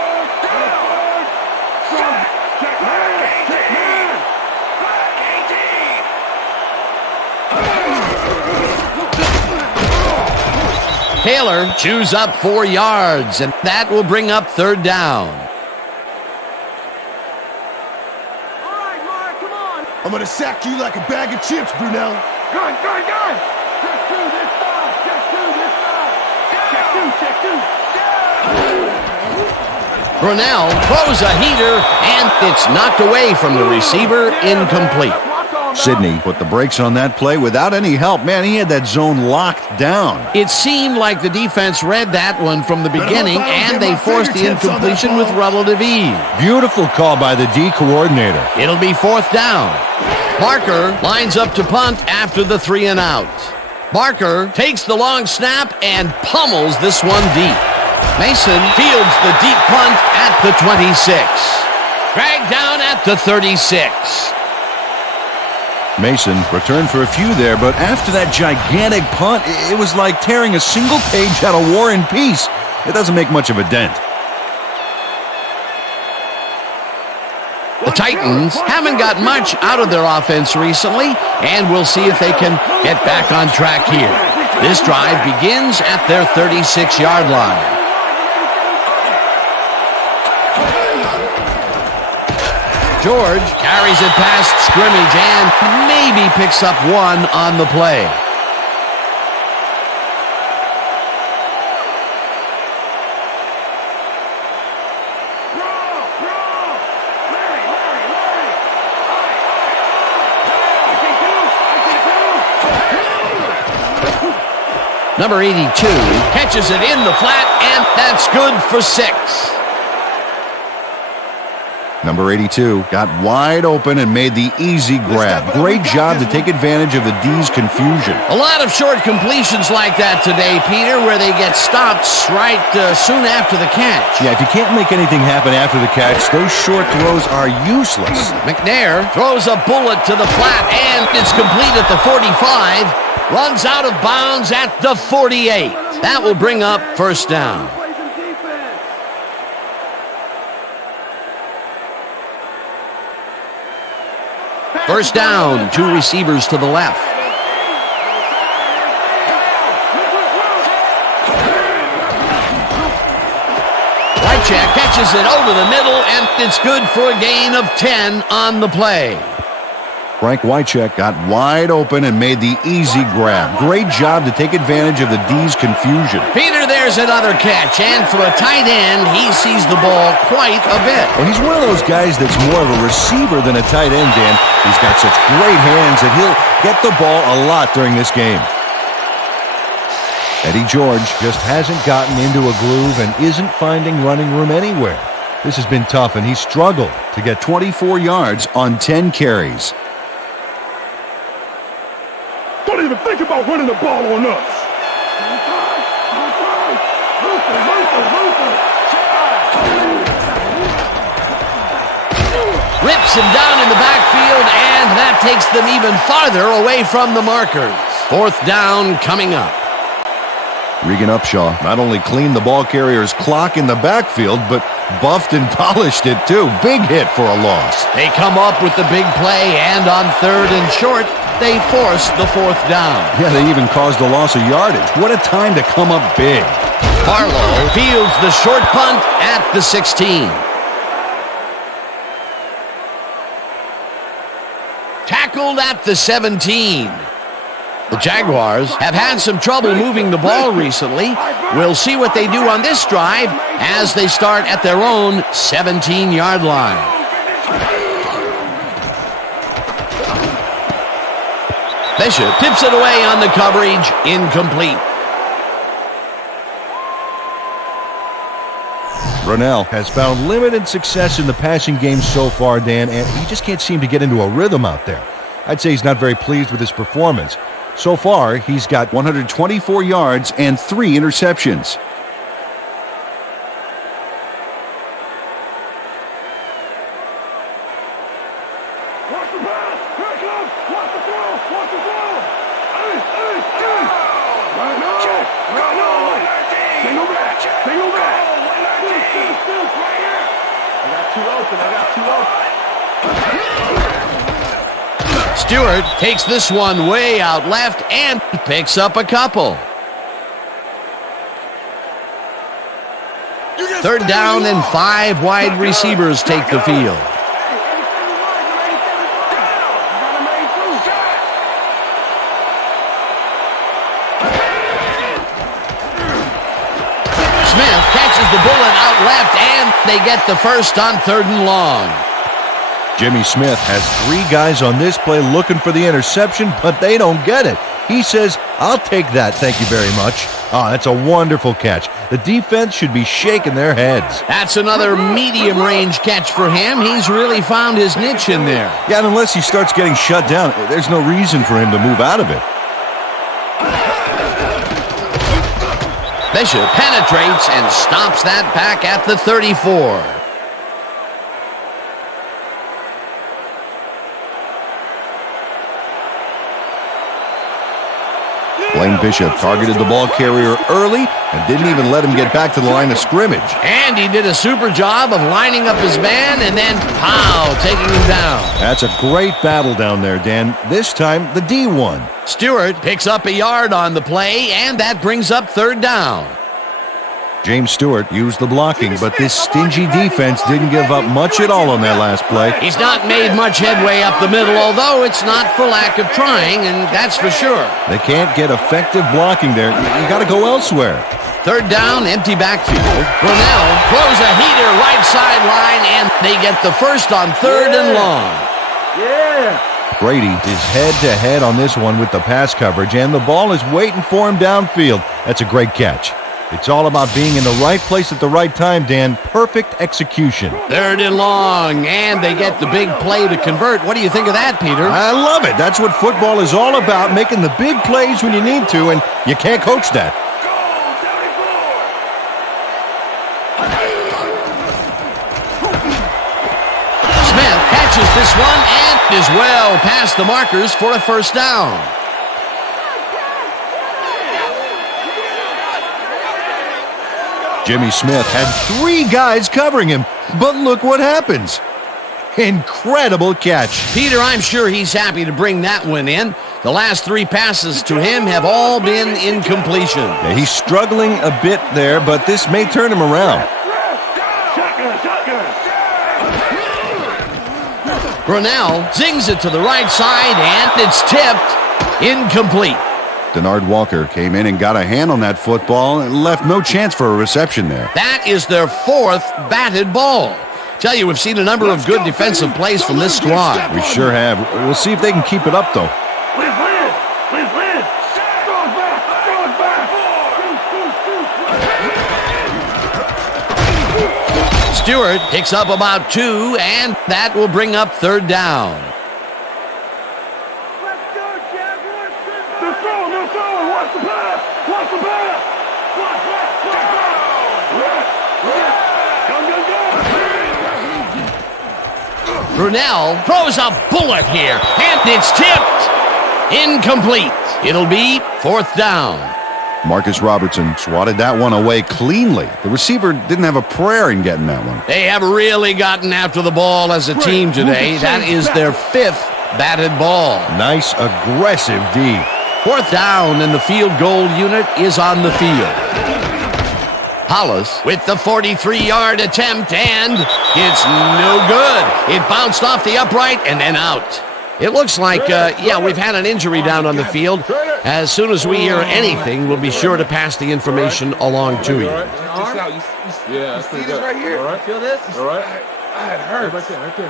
Taylor chews up 4 yards, and that will bring up third down. All right, Mark, come on. I'm going to sack you like a bag of chips, Brunell. Gun. Check 2 this side. Check 2. Brunell throws a heater, and it's knocked away from the receiver, incomplete. Sidney put the brakes on that play without any help. Man, he had that zone locked down. It seemed like the defense read that one from the beginning, and they forced the incompletion with relative ease. Beautiful call by the D coordinator. It'll be fourth down. Barker lines up to punt after the 3 and out. Barker takes the long snap and pummels this one deep. Mason fields the deep punt at the 26. Dragged down at the 36. Mason returned for a few there, but after that gigantic punt, it was like tearing a single page out of War and Peace. It doesn't make much of a dent. The Titans haven't got much out of their offense recently, and we'll see if they can get back on track here. This drive begins at their 36-yard line. George carries it past scrimmage and maybe picks up 1 on the play. Number 82 catches it in the flat, and that's good for 6. Number 82 got wide open and made the easy grab. Great job to take advantage of the D's confusion. A lot of short completions like that today, Peter, where they get stopped right soon after the catch. Yeah, if you can't make anything happen after the catch, those short throws are useless. McNair throws a bullet to the flat, and it's complete at the 45. Runs out of bounds at the 48. That will bring up first down. First down, 2 receivers to the left. Wycheck catches it over the middle, and it's good for a gain of 10 on the play. Frank Wycheck got wide open and made the easy grab. Great job to take advantage of the D's confusion. Peter, there's another catch, and for a tight end, he sees the ball quite a bit. Well, he's one of those guys that's more of a receiver than a tight end, Dan. He's got such great hands that he'll get the ball a lot during this game. Eddie George just hasn't gotten into a groove and isn't finding running room anywhere. This has been tough, and he struggled to get 24 yards on 10 carries. Don't even think about running the ball on us. Rips him down in the backfield, and that takes them even farther away from the markers. Fourth down coming up. Regan Upshaw not only cleaned the ball carrier's clock in the backfield, but buffed and polished it too. Big hit for a loss. They come up with the big play, and on 3rd and short, they force the 4th down. Yeah, they even caused a loss of yardage. What a time to come up big. Barlow fields the short punt at the 16. Tackled at the 17. The Jaguars have had some trouble moving the ball recently. We'll see what they do on this drive as they start at their own 17-yard line. Bishop tips it away on the coverage, incomplete. Brunell has found limited success in the passing game so far, Dan, and he just can't seem to get into a rhythm out there. I'd say he's not very pleased with his performance. So far, he's got 124 yards and 3 interceptions. Watch the pass! Here it comes! Watch the throw! Watch the throw! Hey! Right now! Right now! Single back! Single back! Still, right here! I got 2 open! Stewart takes this one way out left and picks up a couple. 3rd down and 5 wide receivers take the field. Smith catches the bullet out left, and they get the first on 3rd and long. Jimmy Smith has 3 guys on this play looking for the interception, but they don't get it. He says, "I'll take that, thank you very much." Oh, that's a wonderful catch. The defense should be shaking their heads. That's another medium-range catch for him. He's really found his niche in there. Yeah, and unless he starts getting shut down, there's no reason for him to move out of it. Bishop penetrates and stops that back at the 34. Blaine Bishop targeted the ball carrier early and didn't even let him get back to the line of scrimmage. And he did a super job of lining up his man and then, pow, taking him down. That's a great battle down there, Dan. This time, the D won. Stewart picks up a yard on the play, and that brings up 3rd down. James Stewart used the blocking, but this stingy defense didn't give up much at all on that last play. He's not made much headway up the middle, although it's not for lack of trying, and that's for sure. They can't get effective blocking there. You got to go elsewhere. 3rd down, empty backfield. Brunell throws a heater right sideline, and they get the first on 3rd and long. Yeah. Brady is head-to-head on this one with the pass coverage, and the ball is waiting for him downfield. That's a great catch. It's all about being in the right place at the right time, Dan. Perfect execution. 3rd and long, and they get the big play to convert. What do you think of that, Peter? I love it. That's what football is all about, making the big plays when you need to, and you can't coach that. Smith catches this one and is well past the markers for a first down. Jimmy Smith had 3 guys covering him, but look what happens. Incredible catch. Peter, I'm sure he's happy to bring that one in. The last 3 passes to him have all been incompletion. Yeah, he's struggling a bit there, but this may turn him around. Brunell zings it to the right side, and it's tipped. Incomplete. Denard Walker came in and got a hand on that football and left no chance for a reception there. That is their 4th batted ball. Tell you, we've seen a number of good defensive plays from this squad. We sure have. We'll see if they can keep it up, though. Stewart picks up about 2, and that will bring up 3rd down. Let's go, Jaguars! They're throwing! Watch the pass! Watch the pass! Brunell throws a bullet here, and it's tipped. Incomplete. It'll be 4th down. Marcus Robertson swatted that one away cleanly. The receiver didn't have a prayer in getting that one. They have really gotten after the ball as a team today. That is their 5th batted ball. Nice, aggressive D. 4th down, and the field goal unit is on the field. Hollis with the 43-yard attempt, and it's no good. It bounced off the upright and then out. It looks like, we've had an injury down on the field. As soon as we hear anything, we'll be sure to pass the information along to you. Yeah, that's pretty good. Right here. All right. Feel this? All right. It hurts. Right there.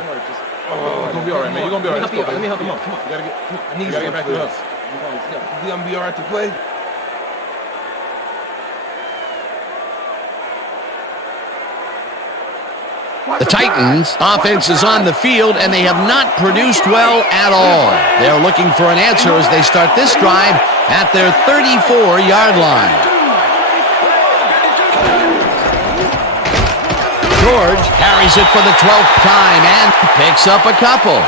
Oh, it's gonna be all right, man. You're gonna be all right. Let me help you. Come on. You gotta get back to us. You gonna be all right to play? The Titans' offense is on the field, and they have not produced well at all. They're looking for an answer as they start this drive at their 34-yard line. George carries it for the 12th time and picks up a couple.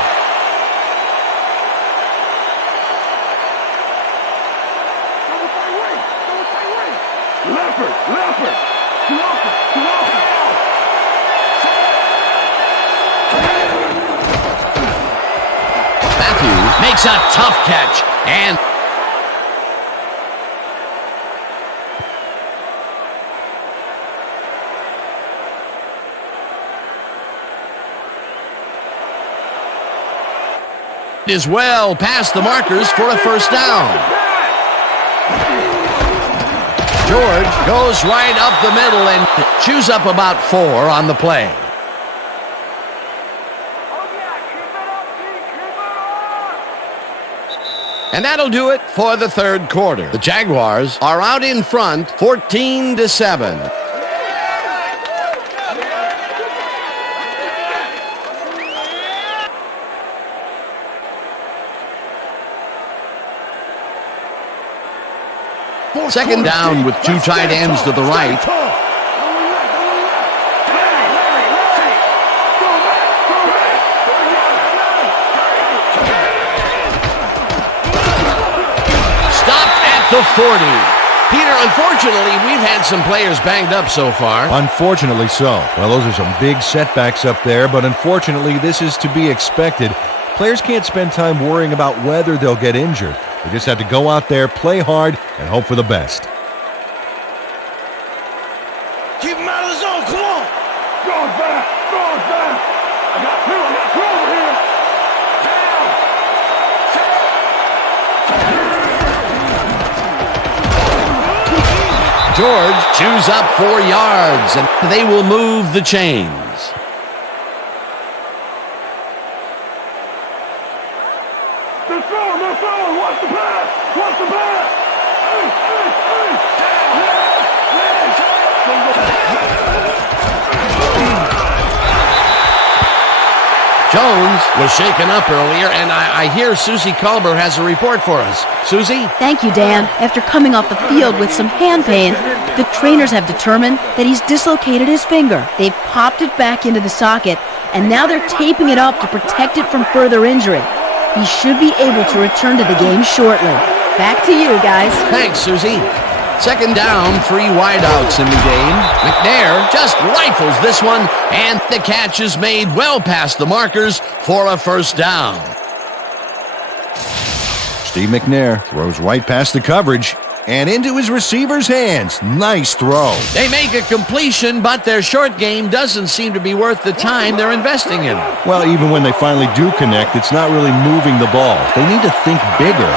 Makes a tough catch, and is well past the markers for a first down. George goes right up the middle and chews up about 4 on the play. And that'll do it for the 3rd quarter. The Jaguars are out in front, 14-7. Second down with 2 tight ends to the right. The 40. Peter, unfortunately, we've had some players banged up so far. Unfortunately so. Well, those are some big setbacks up there, but unfortunately, this is to be expected. Players can't spend time worrying about whether they'll get injured. They just have to go out there, play hard, and hope for the best. Keep him out of the zone. Come on. Going back. I got two over here. George chews up 4 yards, and they will move the chains. throwing, they're throwing. Watch the pass. Watch the pass. Hey, hey, hey. Jones was shaken up earlier, and I hear Susie Culber has a report for us. Susie? Thank you, Dan. After coming off the field with some hand pain, the trainers have determined that he's dislocated his finger. They've popped it back into the socket, and now they're taping it up to protect it from further injury. He should be able to return to the game shortly. Back to you, guys. Thanks, Susie. Second down, 3 wideouts in the game. McNair just rifles this one, and the catch is made well past the markers for a first down. Steve McNair throws right past the coverage and into his receiver's hands. Nice throw. They make a completion, but their short game doesn't seem to be worth the time they're investing in. Well, even when they finally do connect, it's not really moving the ball. They need to think bigger.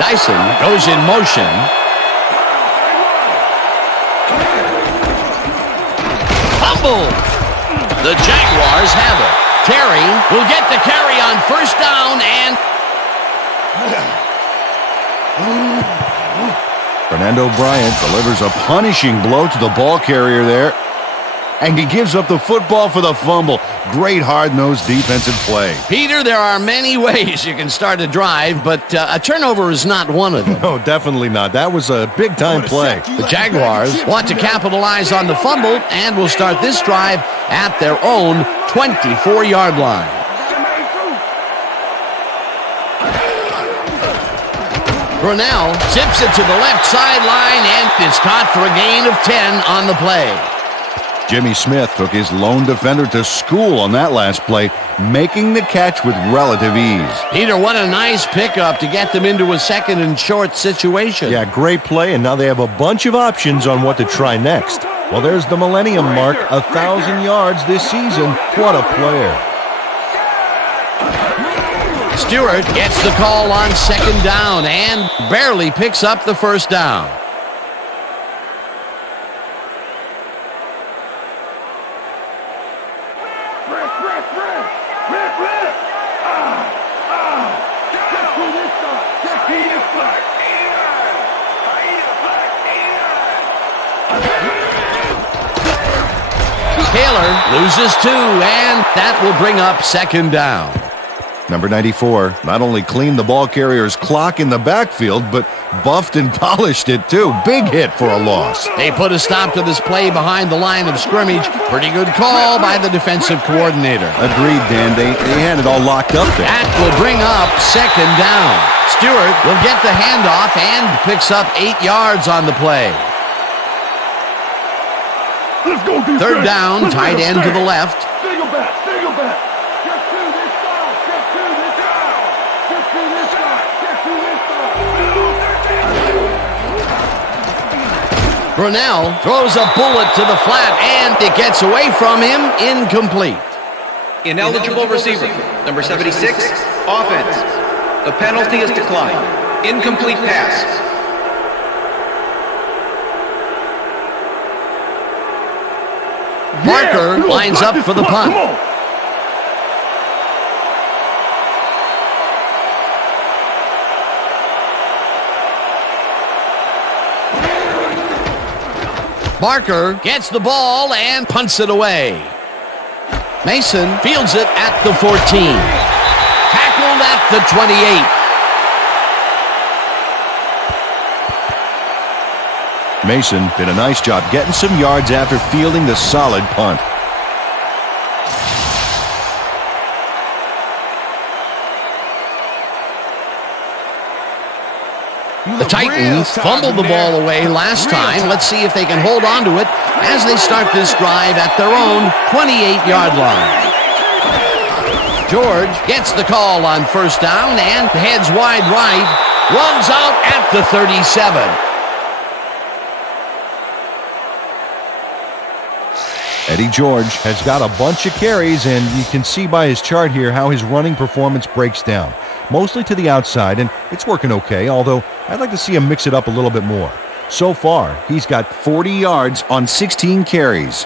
Dyson goes in motion. The Jaguars have it. Terry will get the carry on first down, and Fernando Bryant delivers a punishing blow to the ball carrier there, and he gives up the football for the fumble. Great hard-nosed defensive play. Peter, there are many ways you can start a drive, but a turnover is not one of them. No, definitely not. That was a big-time play. The Jaguars want to capitalize on the fumble and will start this drive at their own 24-yard line. Brunell zips it to the left sideline, and it's caught for a gain of 10 on the play. Jimmy Smith took his lone defender to school on that last play, making the catch with relative ease. Peter, what a nice pickup to get them into a second and short situation. Yeah, great play, and now they have a bunch of options on what to try next. Well, there's the millennium mark, 1,000 yards this season. What a player. Stewart gets the call on second down and barely picks up the first down. Taylor loses 2, and that will bring up second down. Number 94 not only cleaned the ball carrier's clock in the backfield, but buffed and polished it too. Big hit for a loss. They put a stop to this play behind the line of scrimmage. Pretty good call by the defensive coordinator. Agreed, Dan. They had it all locked up there. That will bring up second down. Stewart will get the handoff and picks up 8 yards on the play. Let's go, defense. Third down, tight end to the left. Single back, single back. Get to this side, get to this side. Get to this side, get to this side. Brunell throws a bullet to the flat, and it gets away from him, incomplete. Ineligible receiver, number 76, offense. The penalty is declined. Incomplete pass. Parker lines up for the punt. Barker gets the ball and punts it away. Mason fields it at the 14. Tackled at the 28. Mason did a nice job getting some yards after fielding the solid punt. The Titans fumbled the ball away last time. Let's see if they can hold on to it as they start this drive at their own 28-yard line. George gets the call on first down and heads wide right. Runs out at the 37. Eddie George has got a bunch of carries, and you can see by his chart here how his running performance breaks down. Mostly to the outside, and it's working okay, although I'd like to see him mix it up a little bit more. So far, he's got 40 yards on 16 carries.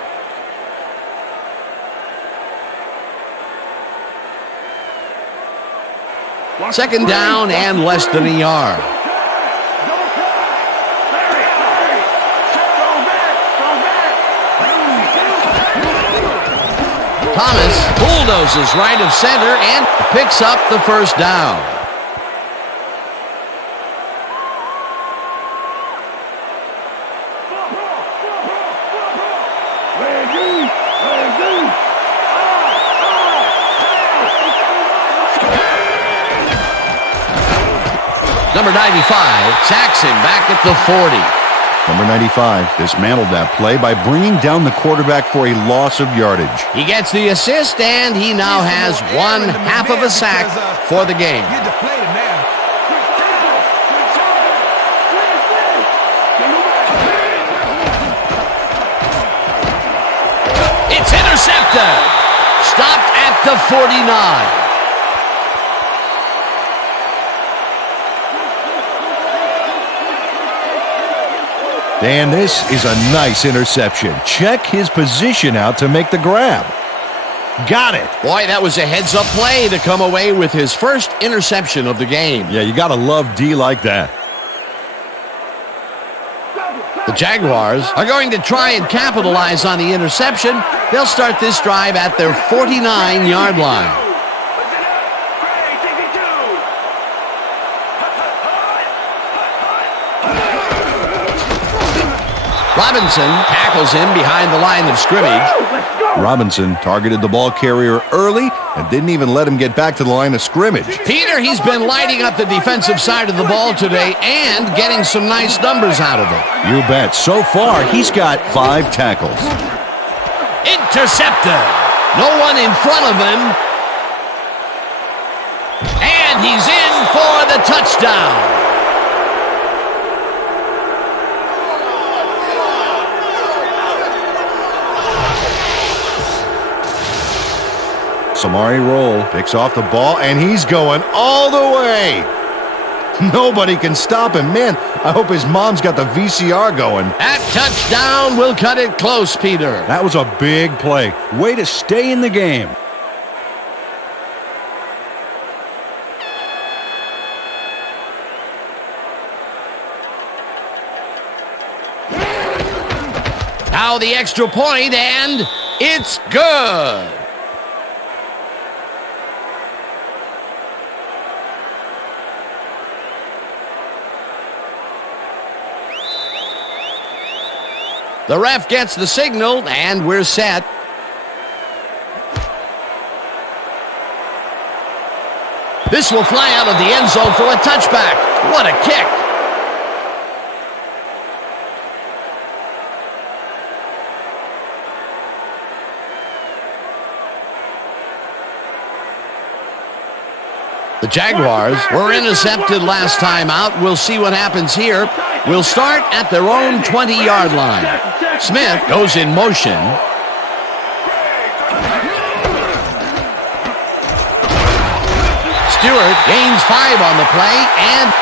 Second down and less than a yard. Thomas bulldozes right of center and picks up the first down. Number 95 sacks him back at the 40. Number 95 dismantled that play by bringing down the quarterback for a loss of yardage. He gets the assist, and he now has 1/2 of a sack for the game. It's intercepted. Stopped at the 49. Dan, this is a nice interception. Check his position out to make the grab. Got it. Boy, that was a heads-up play to come away with his first interception of the game. Yeah, you got to love D like that. The Jaguars are going to try and capitalize on the interception. They'll start this drive at their 49-yard line. Robinson tackles him behind the line of scrimmage. Robinson targeted the ball carrier early and didn't even let him get back to the line of scrimmage. Peter, he's been lighting up the defensive side of the ball today and getting some nice numbers out of it. You bet. So far, he's got 5 tackles. Intercepted. No one in front of him. And he's in for the touchdown. Samari Roll picks off the ball, and he's going all the way. Nobody can stop him. Man, I hope his mom's got the VCR going. That touchdown will cut it close, Peter. That was a big play. Way to stay in the game. Now the extra point, and it's good. The ref gets the signal, and we're set. This will fly out of the end zone for a touchback. What a kick. The Jaguars were intercepted last time out. We'll see what happens here. We'll start at their own 20-yard line. Smith goes in motion. Stewart gains 5 on the play, and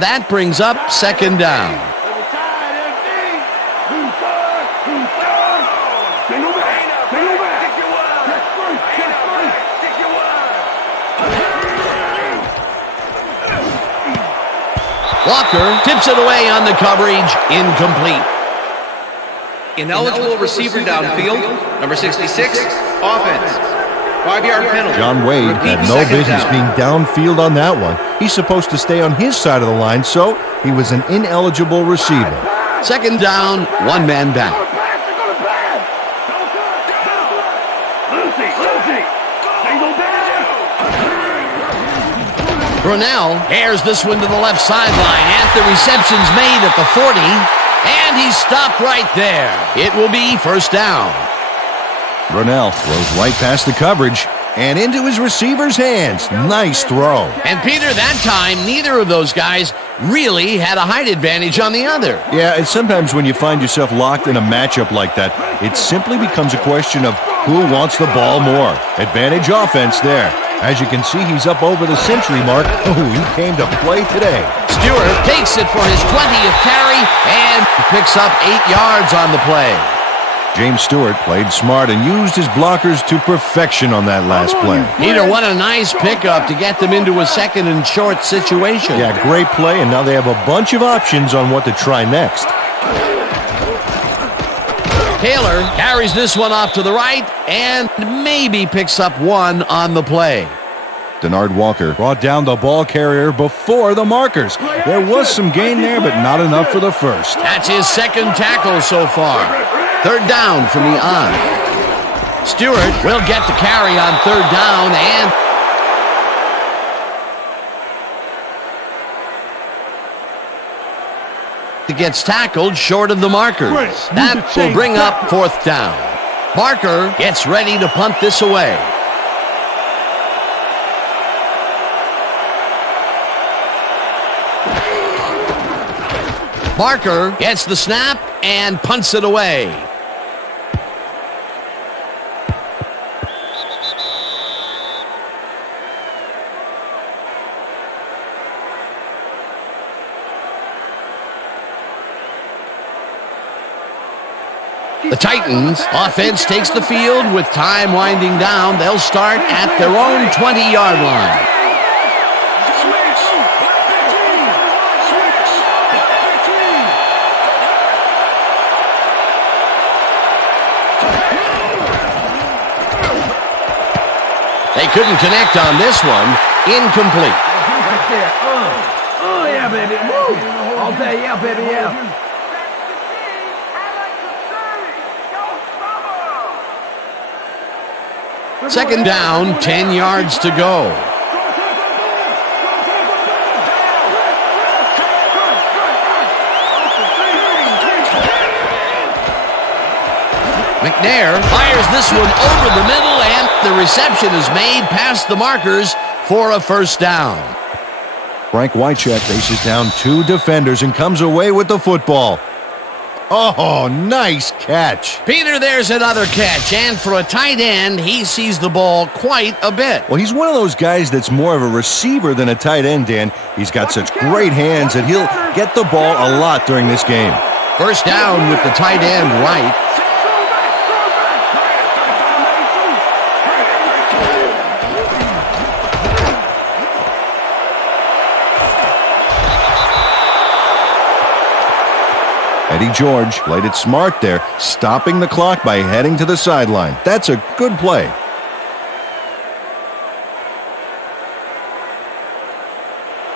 that brings up second down. Walker tips it away on the coverage, incomplete. Ineligible receiver downfield, number 66, offense. 5-yard penalty. John Wade had no business being downfield on that one. He's supposed to stay on his side of the line, so he was an ineligible receiver. Second down, one man back. Brunell airs this one to the left sideline. After reception's made at the 40, and he's stopped right there. It will be first down. Brunell throws right past the coverage and into his receiver's hands. Nice throw. And Peter, that time, neither of those guys really had a height advantage on the other. Yeah, and sometimes when you find yourself locked in a matchup like that, it simply becomes a question of who wants the ball more. Advantage offense there. As you can see, he's up over the century mark. Oh, he came to play today. Stewart takes it for his 20th carry and picks up 8 yards on the play. James Stewart played smart and used his blockers to perfection on that last play. Peter, what a nice pickup to get them into a second and short situation. Yeah, great play, and now they have a bunch of options on what to try next. Taylor carries this one off to the right and maybe picks up 1 on the play. Denard Walker brought down the ball carrier before the markers. There was some gain there, but not enough for the first. That's his second tackle so far. 3rd down from the on. Stewart will get the carry on 3rd down and he gets tackled short of the markers. That will bring up 4th down. Barker gets ready to punt this away. Barker gets the snap and punts it away. The Titans offense takes the field with time winding down. They'll start at their own 20-yard line. They couldn't connect on this one. Incomplete. Oh, yeah, baby. Woo. All day, yeah, baby, yeah. Second down, 10 yards to go. McNair fires this one over the middle, and the reception is made past the markers for a 1st down. Frank Wycheck faces down 2 defenders and comes away with the football. Oh, nice catch. Peter, there's another catch, and for a tight end, he sees the ball quite a bit. Well, he's one of those guys that's more of a receiver than a tight end, Dan. He's got such great hands that he'll get the ball a lot during this game. 1st down with the tight end right. Eddie George played it smart there, stopping the clock by heading to the sideline. That's a good play.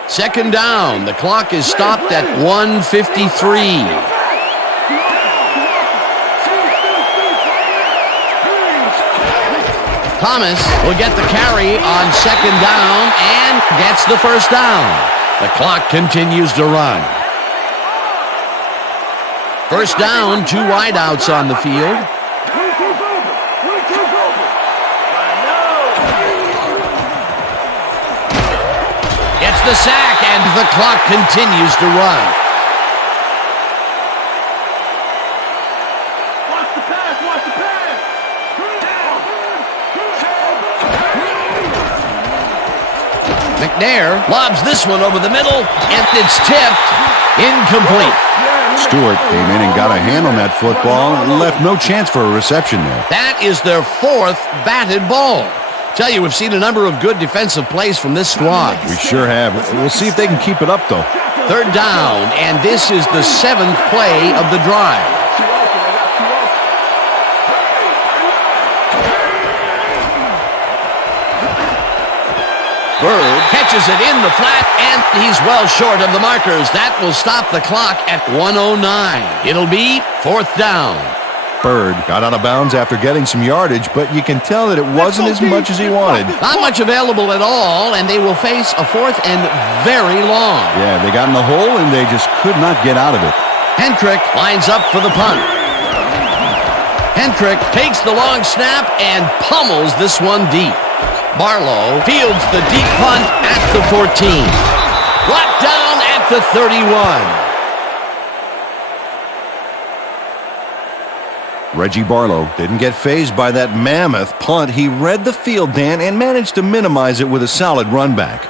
Second down. The clock is stopped at 1:53. Thomas will get the carry on 2nd down and gets the 1st down. The clock continues to run. 1st down, 2 wideouts on the field. Gets the sack, and the clock continues to run. Watch the pass, watch the pass. McNair lobs this one over the middle, and it's tipped. Incomplete. Stewart came in and got a hand on that football and left no chance for a reception there. That is their 4th batted ball. Tell you, we've seen a number of good defensive plays from this squad. We sure have. We'll see if they can keep it up, though. 3rd down, and this is the 7th play of the drive. Bird catches it in the flat, and he's well short of the markers. That will stop the clock at 1:09. It'll be 4th down. Bird got out of bounds after getting some yardage, but you can tell that it wasn't as much as he wanted. Not much available at all, and they will face a 4th and very long. Yeah, they got in the hole, and they just could not get out of it. Hendrick lines up for the punt. Hendrick takes the long snap and pummels this one deep. Barlow fields the deep punt at the 14. Brought down at the 31. Reggie Barlow didn't get fazed by that mammoth punt. He read the field, Dan, and managed to minimize it with a solid run back.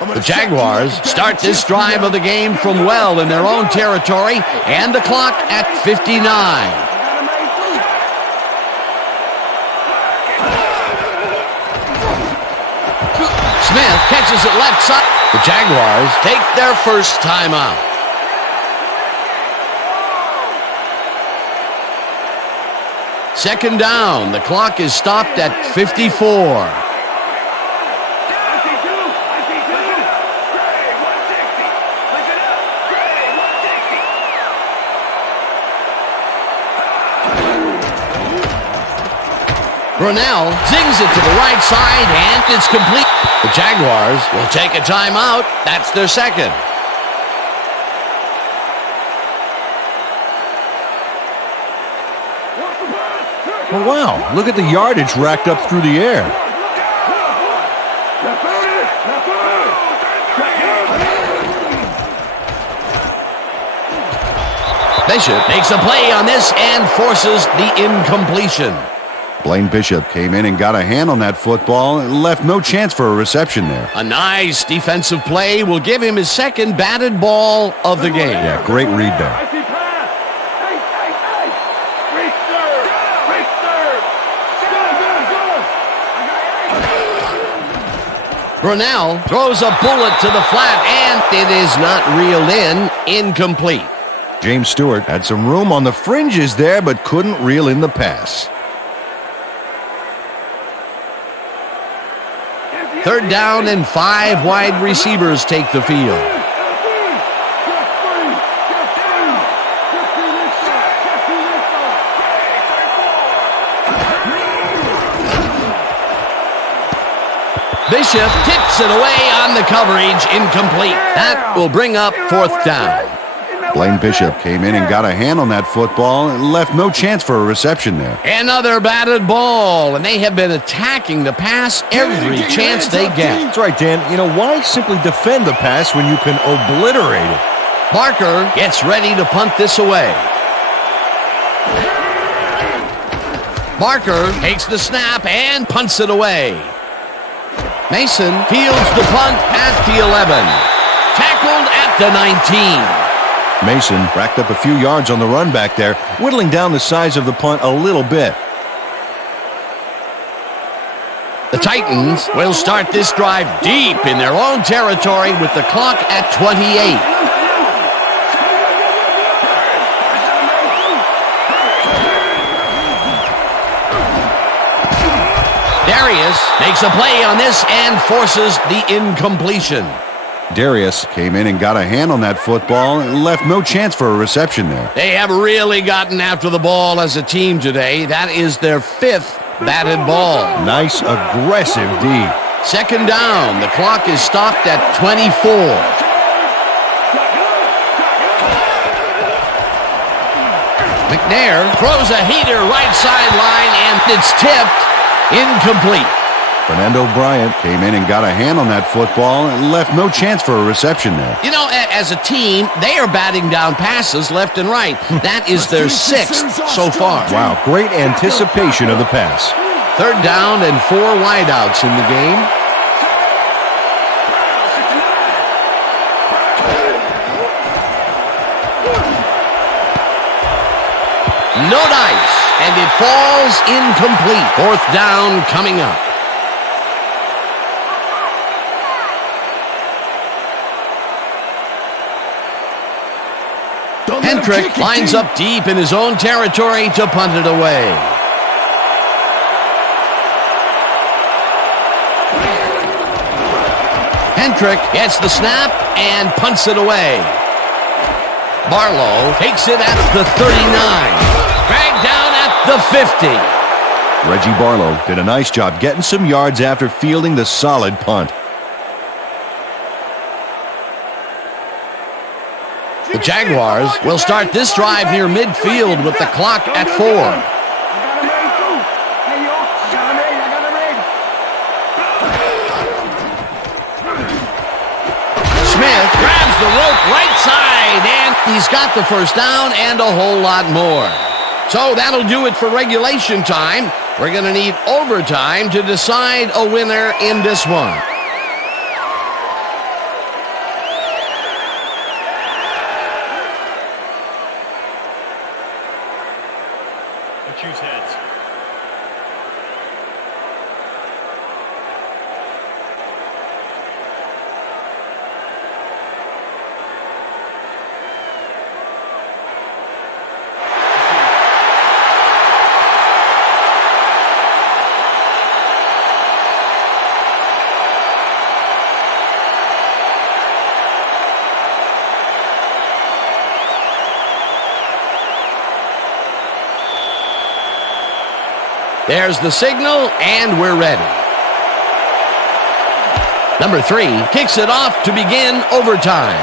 The Jaguars start this drive of the game from well in their own territory, and the clock at 59. Smith catches it left side. The Jaguars take their first timeout. Second down. The clock is stopped at 54. Brunell zings it to the right side, and it's complete. The Jaguars will take a timeout. That's their second. Oh, wow. Look at the yardage racked up through the air. Bishop makes a play on this and forces the incompletion. Blaine Bishop came in and got a hand on that football and left no chance for a reception there. A nice defensive play will give him his second batted ball of the game. Yeah, great read there. Brunell throws a bullet to the flat, and it is not reeled in. Incomplete. James Stewart had some room on the fringes there, but couldn't reel in the pass. Third down and 5 wide receivers take the field. Bishop tips it away on the coverage. Incomplete. That will bring up fourth down. Blaine Bishop came in and got a hand on that football and left no chance for a reception there. Another batted ball, and they have been attacking the pass every chance they get. That's right, Dan. You know, why simply defend the pass when you can obliterate it? Parker gets ready to punt this away. Parker takes the snap and punts it away. Mason fields the punt at the 11. Tackled at the 19. Mason racked up a few yards on the run back there, whittling down the size of the punt a little bit. The Titans will start this drive deep in their own territory with the clock at 28. Darius makes a play on this and forces the incompletion. Darius came in and got a hand on that football and left no chance for a reception there. They have really gotten after the ball as a team today. That is their 5th batted ball. Nice, aggressive D. Second down. The clock is stopped at 24. McNair throws a heater right sideline, and it's tipped. Incomplete. Fernando Bryant came in and got a hand on that football and left no chance for a reception there. You know, as a team, they are batting down passes left and right. That is their 6th so far. Wow, great anticipation of the pass. Third down and 4 wideouts in the game. No dice, and it falls incomplete. Fourth down coming up. Hendrick lines up deep in his own territory to punt it away. Hendrick gets the snap and punts it away. Barlow takes it at the 39. Dragged down at the 50. Reggie Barlow did a nice job getting some yards after fielding the solid punt. The Jaguars will start this drive near midfield with the clock at 4. Smith grabs the rope right side, and he's got the first down and a whole lot more. So that'll do it for regulation time. We're going to need overtime to decide a winner in this one. I choose heads. There's the signal, and we're ready. Number 3 kicks it off to begin overtime.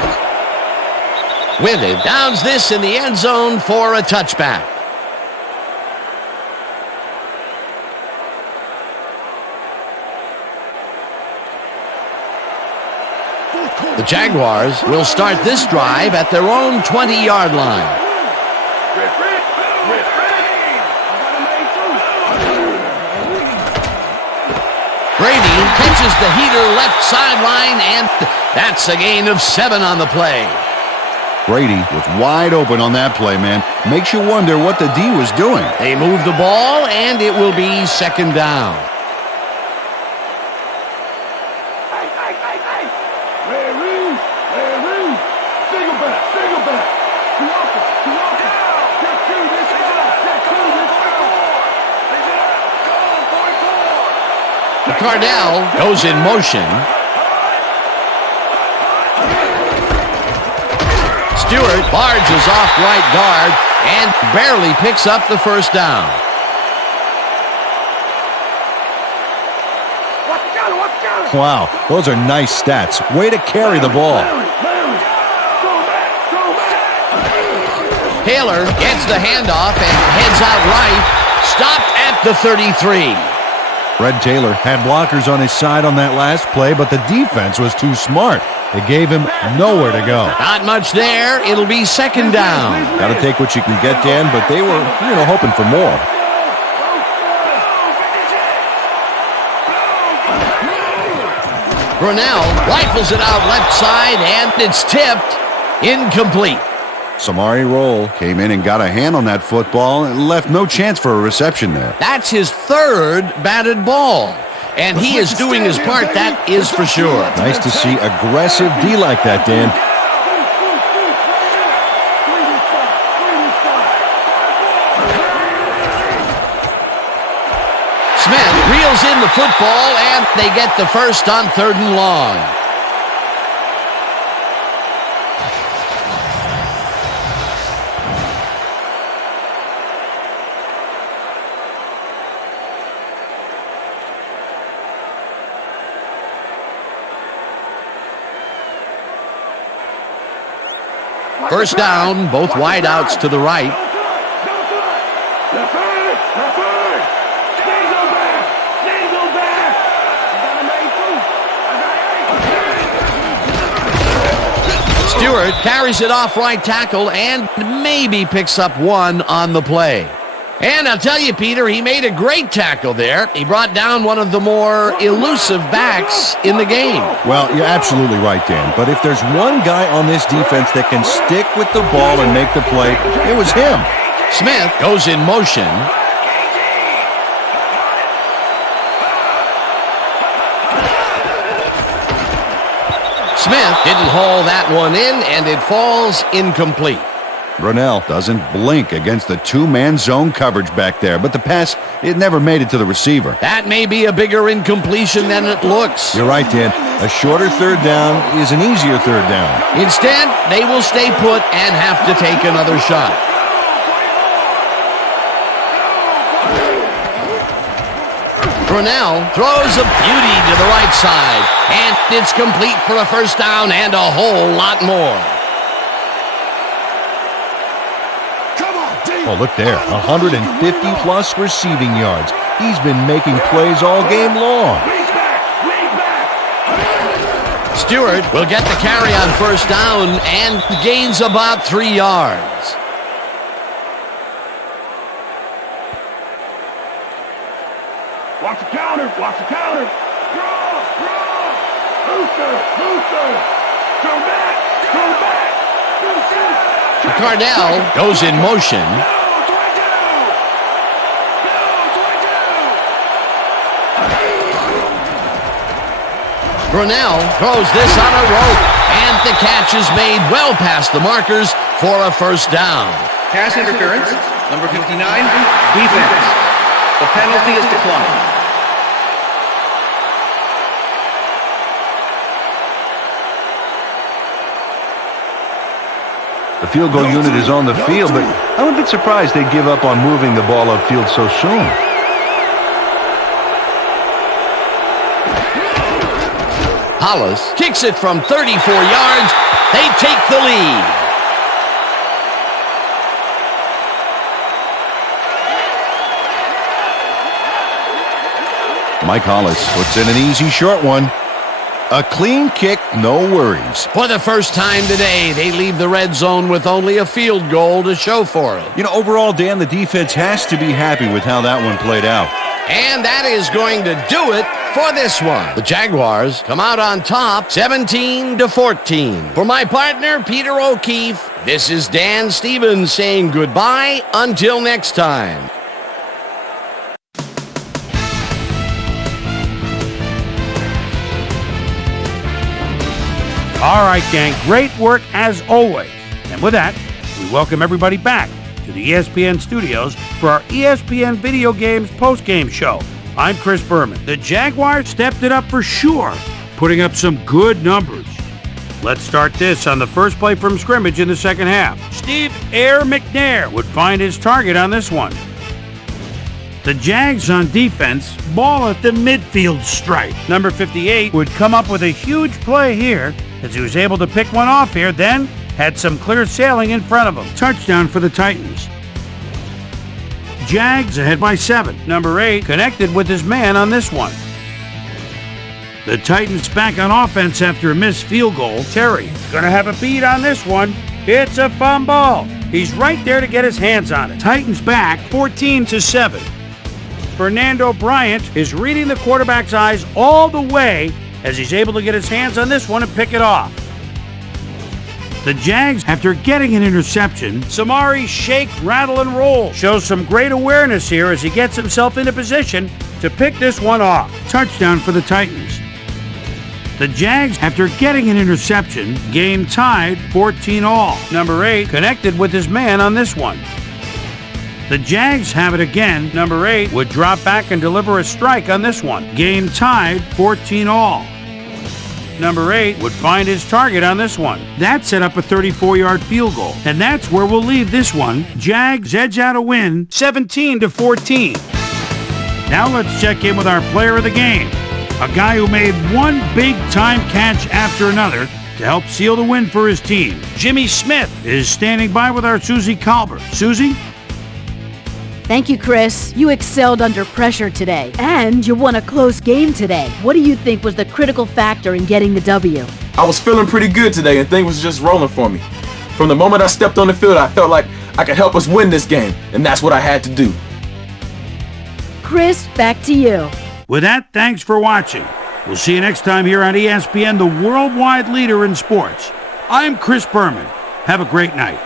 With it, downs this in the end zone for a touchback. The Jaguars will start this drive at their own 20-yard line. Brady catches the heater left sideline, and that's a gain of 7 on the play. Brady was wide open on that play, man. Makes you wonder what the D was doing. They move the ball, and it will be second down. Cardell goes in motion. Stewart barges off right guard and barely picks up the first down. Wow, those are nice stats. Way to carry the ball. Taylor gets the handoff and heads out right. Stopped at the 33. Fred Taylor had blockers on his side on that last play, but the defense was too smart. It gave him nowhere to go. Not much there. It'll be second down. Got to take what you can get, Dan, but they were, hoping for more. Brunell rifles it out left side, and it's tipped. Incomplete. Samari Roll came in and got a hand on that football and left no chance for a reception there. That's his third batted ball, and he is doing his part, that is for sure. Nice to see aggressive D like that, Dan. Smith reels in the football, and they get the first on 3rd and long. First down, both wideouts to the right. Stewart carries it off right tackle and maybe picks up 1 on the play. And I'll tell you, Peter, he made a great tackle there. He brought down one of the more elusive backs in the game. Well, you're absolutely right, Dan. But if there's one guy on this defense that can stick with the ball and make the play, it was him. Smith goes in motion. Smith didn't haul that one in, and it falls incomplete. Brunell doesn't blink against the 2-man zone coverage back there, but the pass, it never made it to the receiver. That may be a bigger incompletion than it looks. You're right, Dan. A shorter third down is an easier third down. Instead, they will stay put and have to take another shot. Brunell throws a beauty to the right side, and it's complete for a first down and a whole lot more. Oh, look there, 150-plus receiving yards. He's been making plays all game long. Stewart will get the carry on first down and gains about 3 yards. Watch the counter. Watch the counter. Draw. Booster. Come back. Cardell goes in motion. Brunell throws this on a rope, and the catch is made well past the markers for a first down. Pass interference, number 59, defense. The penalty is declined. The field goal unit is on the field, but I'm a bit surprised they give up on moving the ball upfield so soon. Hollis kicks it from 34 yards. They take the lead. Mike Hollis puts in an easy short one. A clean kick, no worries. For the first time today, they leave the red zone with only a field goal to show for it. You know, overall, Dan, the defense has to be happy with how that one played out. And that is going to do it for this one. The Jaguars come out on top, 17-14. For my partner, Peter O'Keefe, this is Dan Stevens saying goodbye until next time. All right, gang, great work as always. And with that, we welcome everybody back to the ESPN studios for our ESPN Video Games postgame show. I'm Chris Berman. The Jaguars stepped it up for sure, putting up some good numbers. Let's start this on the first play from scrimmage in the second half. Steve Air McNair would find his target on this one. The Jags on defense ball at the midfield stripe. Number 58 would come up with a huge play here as he was able to pick one off here, then had some clear sailing in front of him. Touchdown for the Titans. Jags ahead by 7. Number 8 connected with his man on this one. The Titans back on offense after a missed field goal. Terry gonna have a beat on this one. It's a fumble. He's right there to get his hands on it. Titans back 14-7. Fernando Bryant is reading the quarterback's eyes all the way as he's able to get his hands on this one and pick it off. The Jags, after getting an interception, Samari shake, rattle, and roll. Shows some great awareness here as he gets himself into position to pick this one off. Touchdown for the Titans. The Jags, after getting an interception, game tied 14-all. Number 8 connected with his man on this one. The Jags have it again. Number 8 would drop back and deliver a strike on this one. Game tied 14-all. Number 8 would find his target on this one. That set up a 34-yard field goal. And that's where we'll leave this one. Jags edge out a win 17-14. Now let's check in with our player of the game. A guy who made one big-time catch after another to help seal the win for his team. Jimmy Smith is standing by with our Susie Colbert. Susie? Thank you, Chris. You excelled under pressure today, and you won a close game today. What do you think was the critical factor in getting the W? I was feeling pretty good today, and things was just rolling for me. From the moment I stepped on the field, I felt like I could help us win this game, and that's what I had to do. Chris, back to you. With that, thanks for watching. We'll see you next time here on ESPN, the worldwide leader in sports. I'm Chris Berman. Have a great night.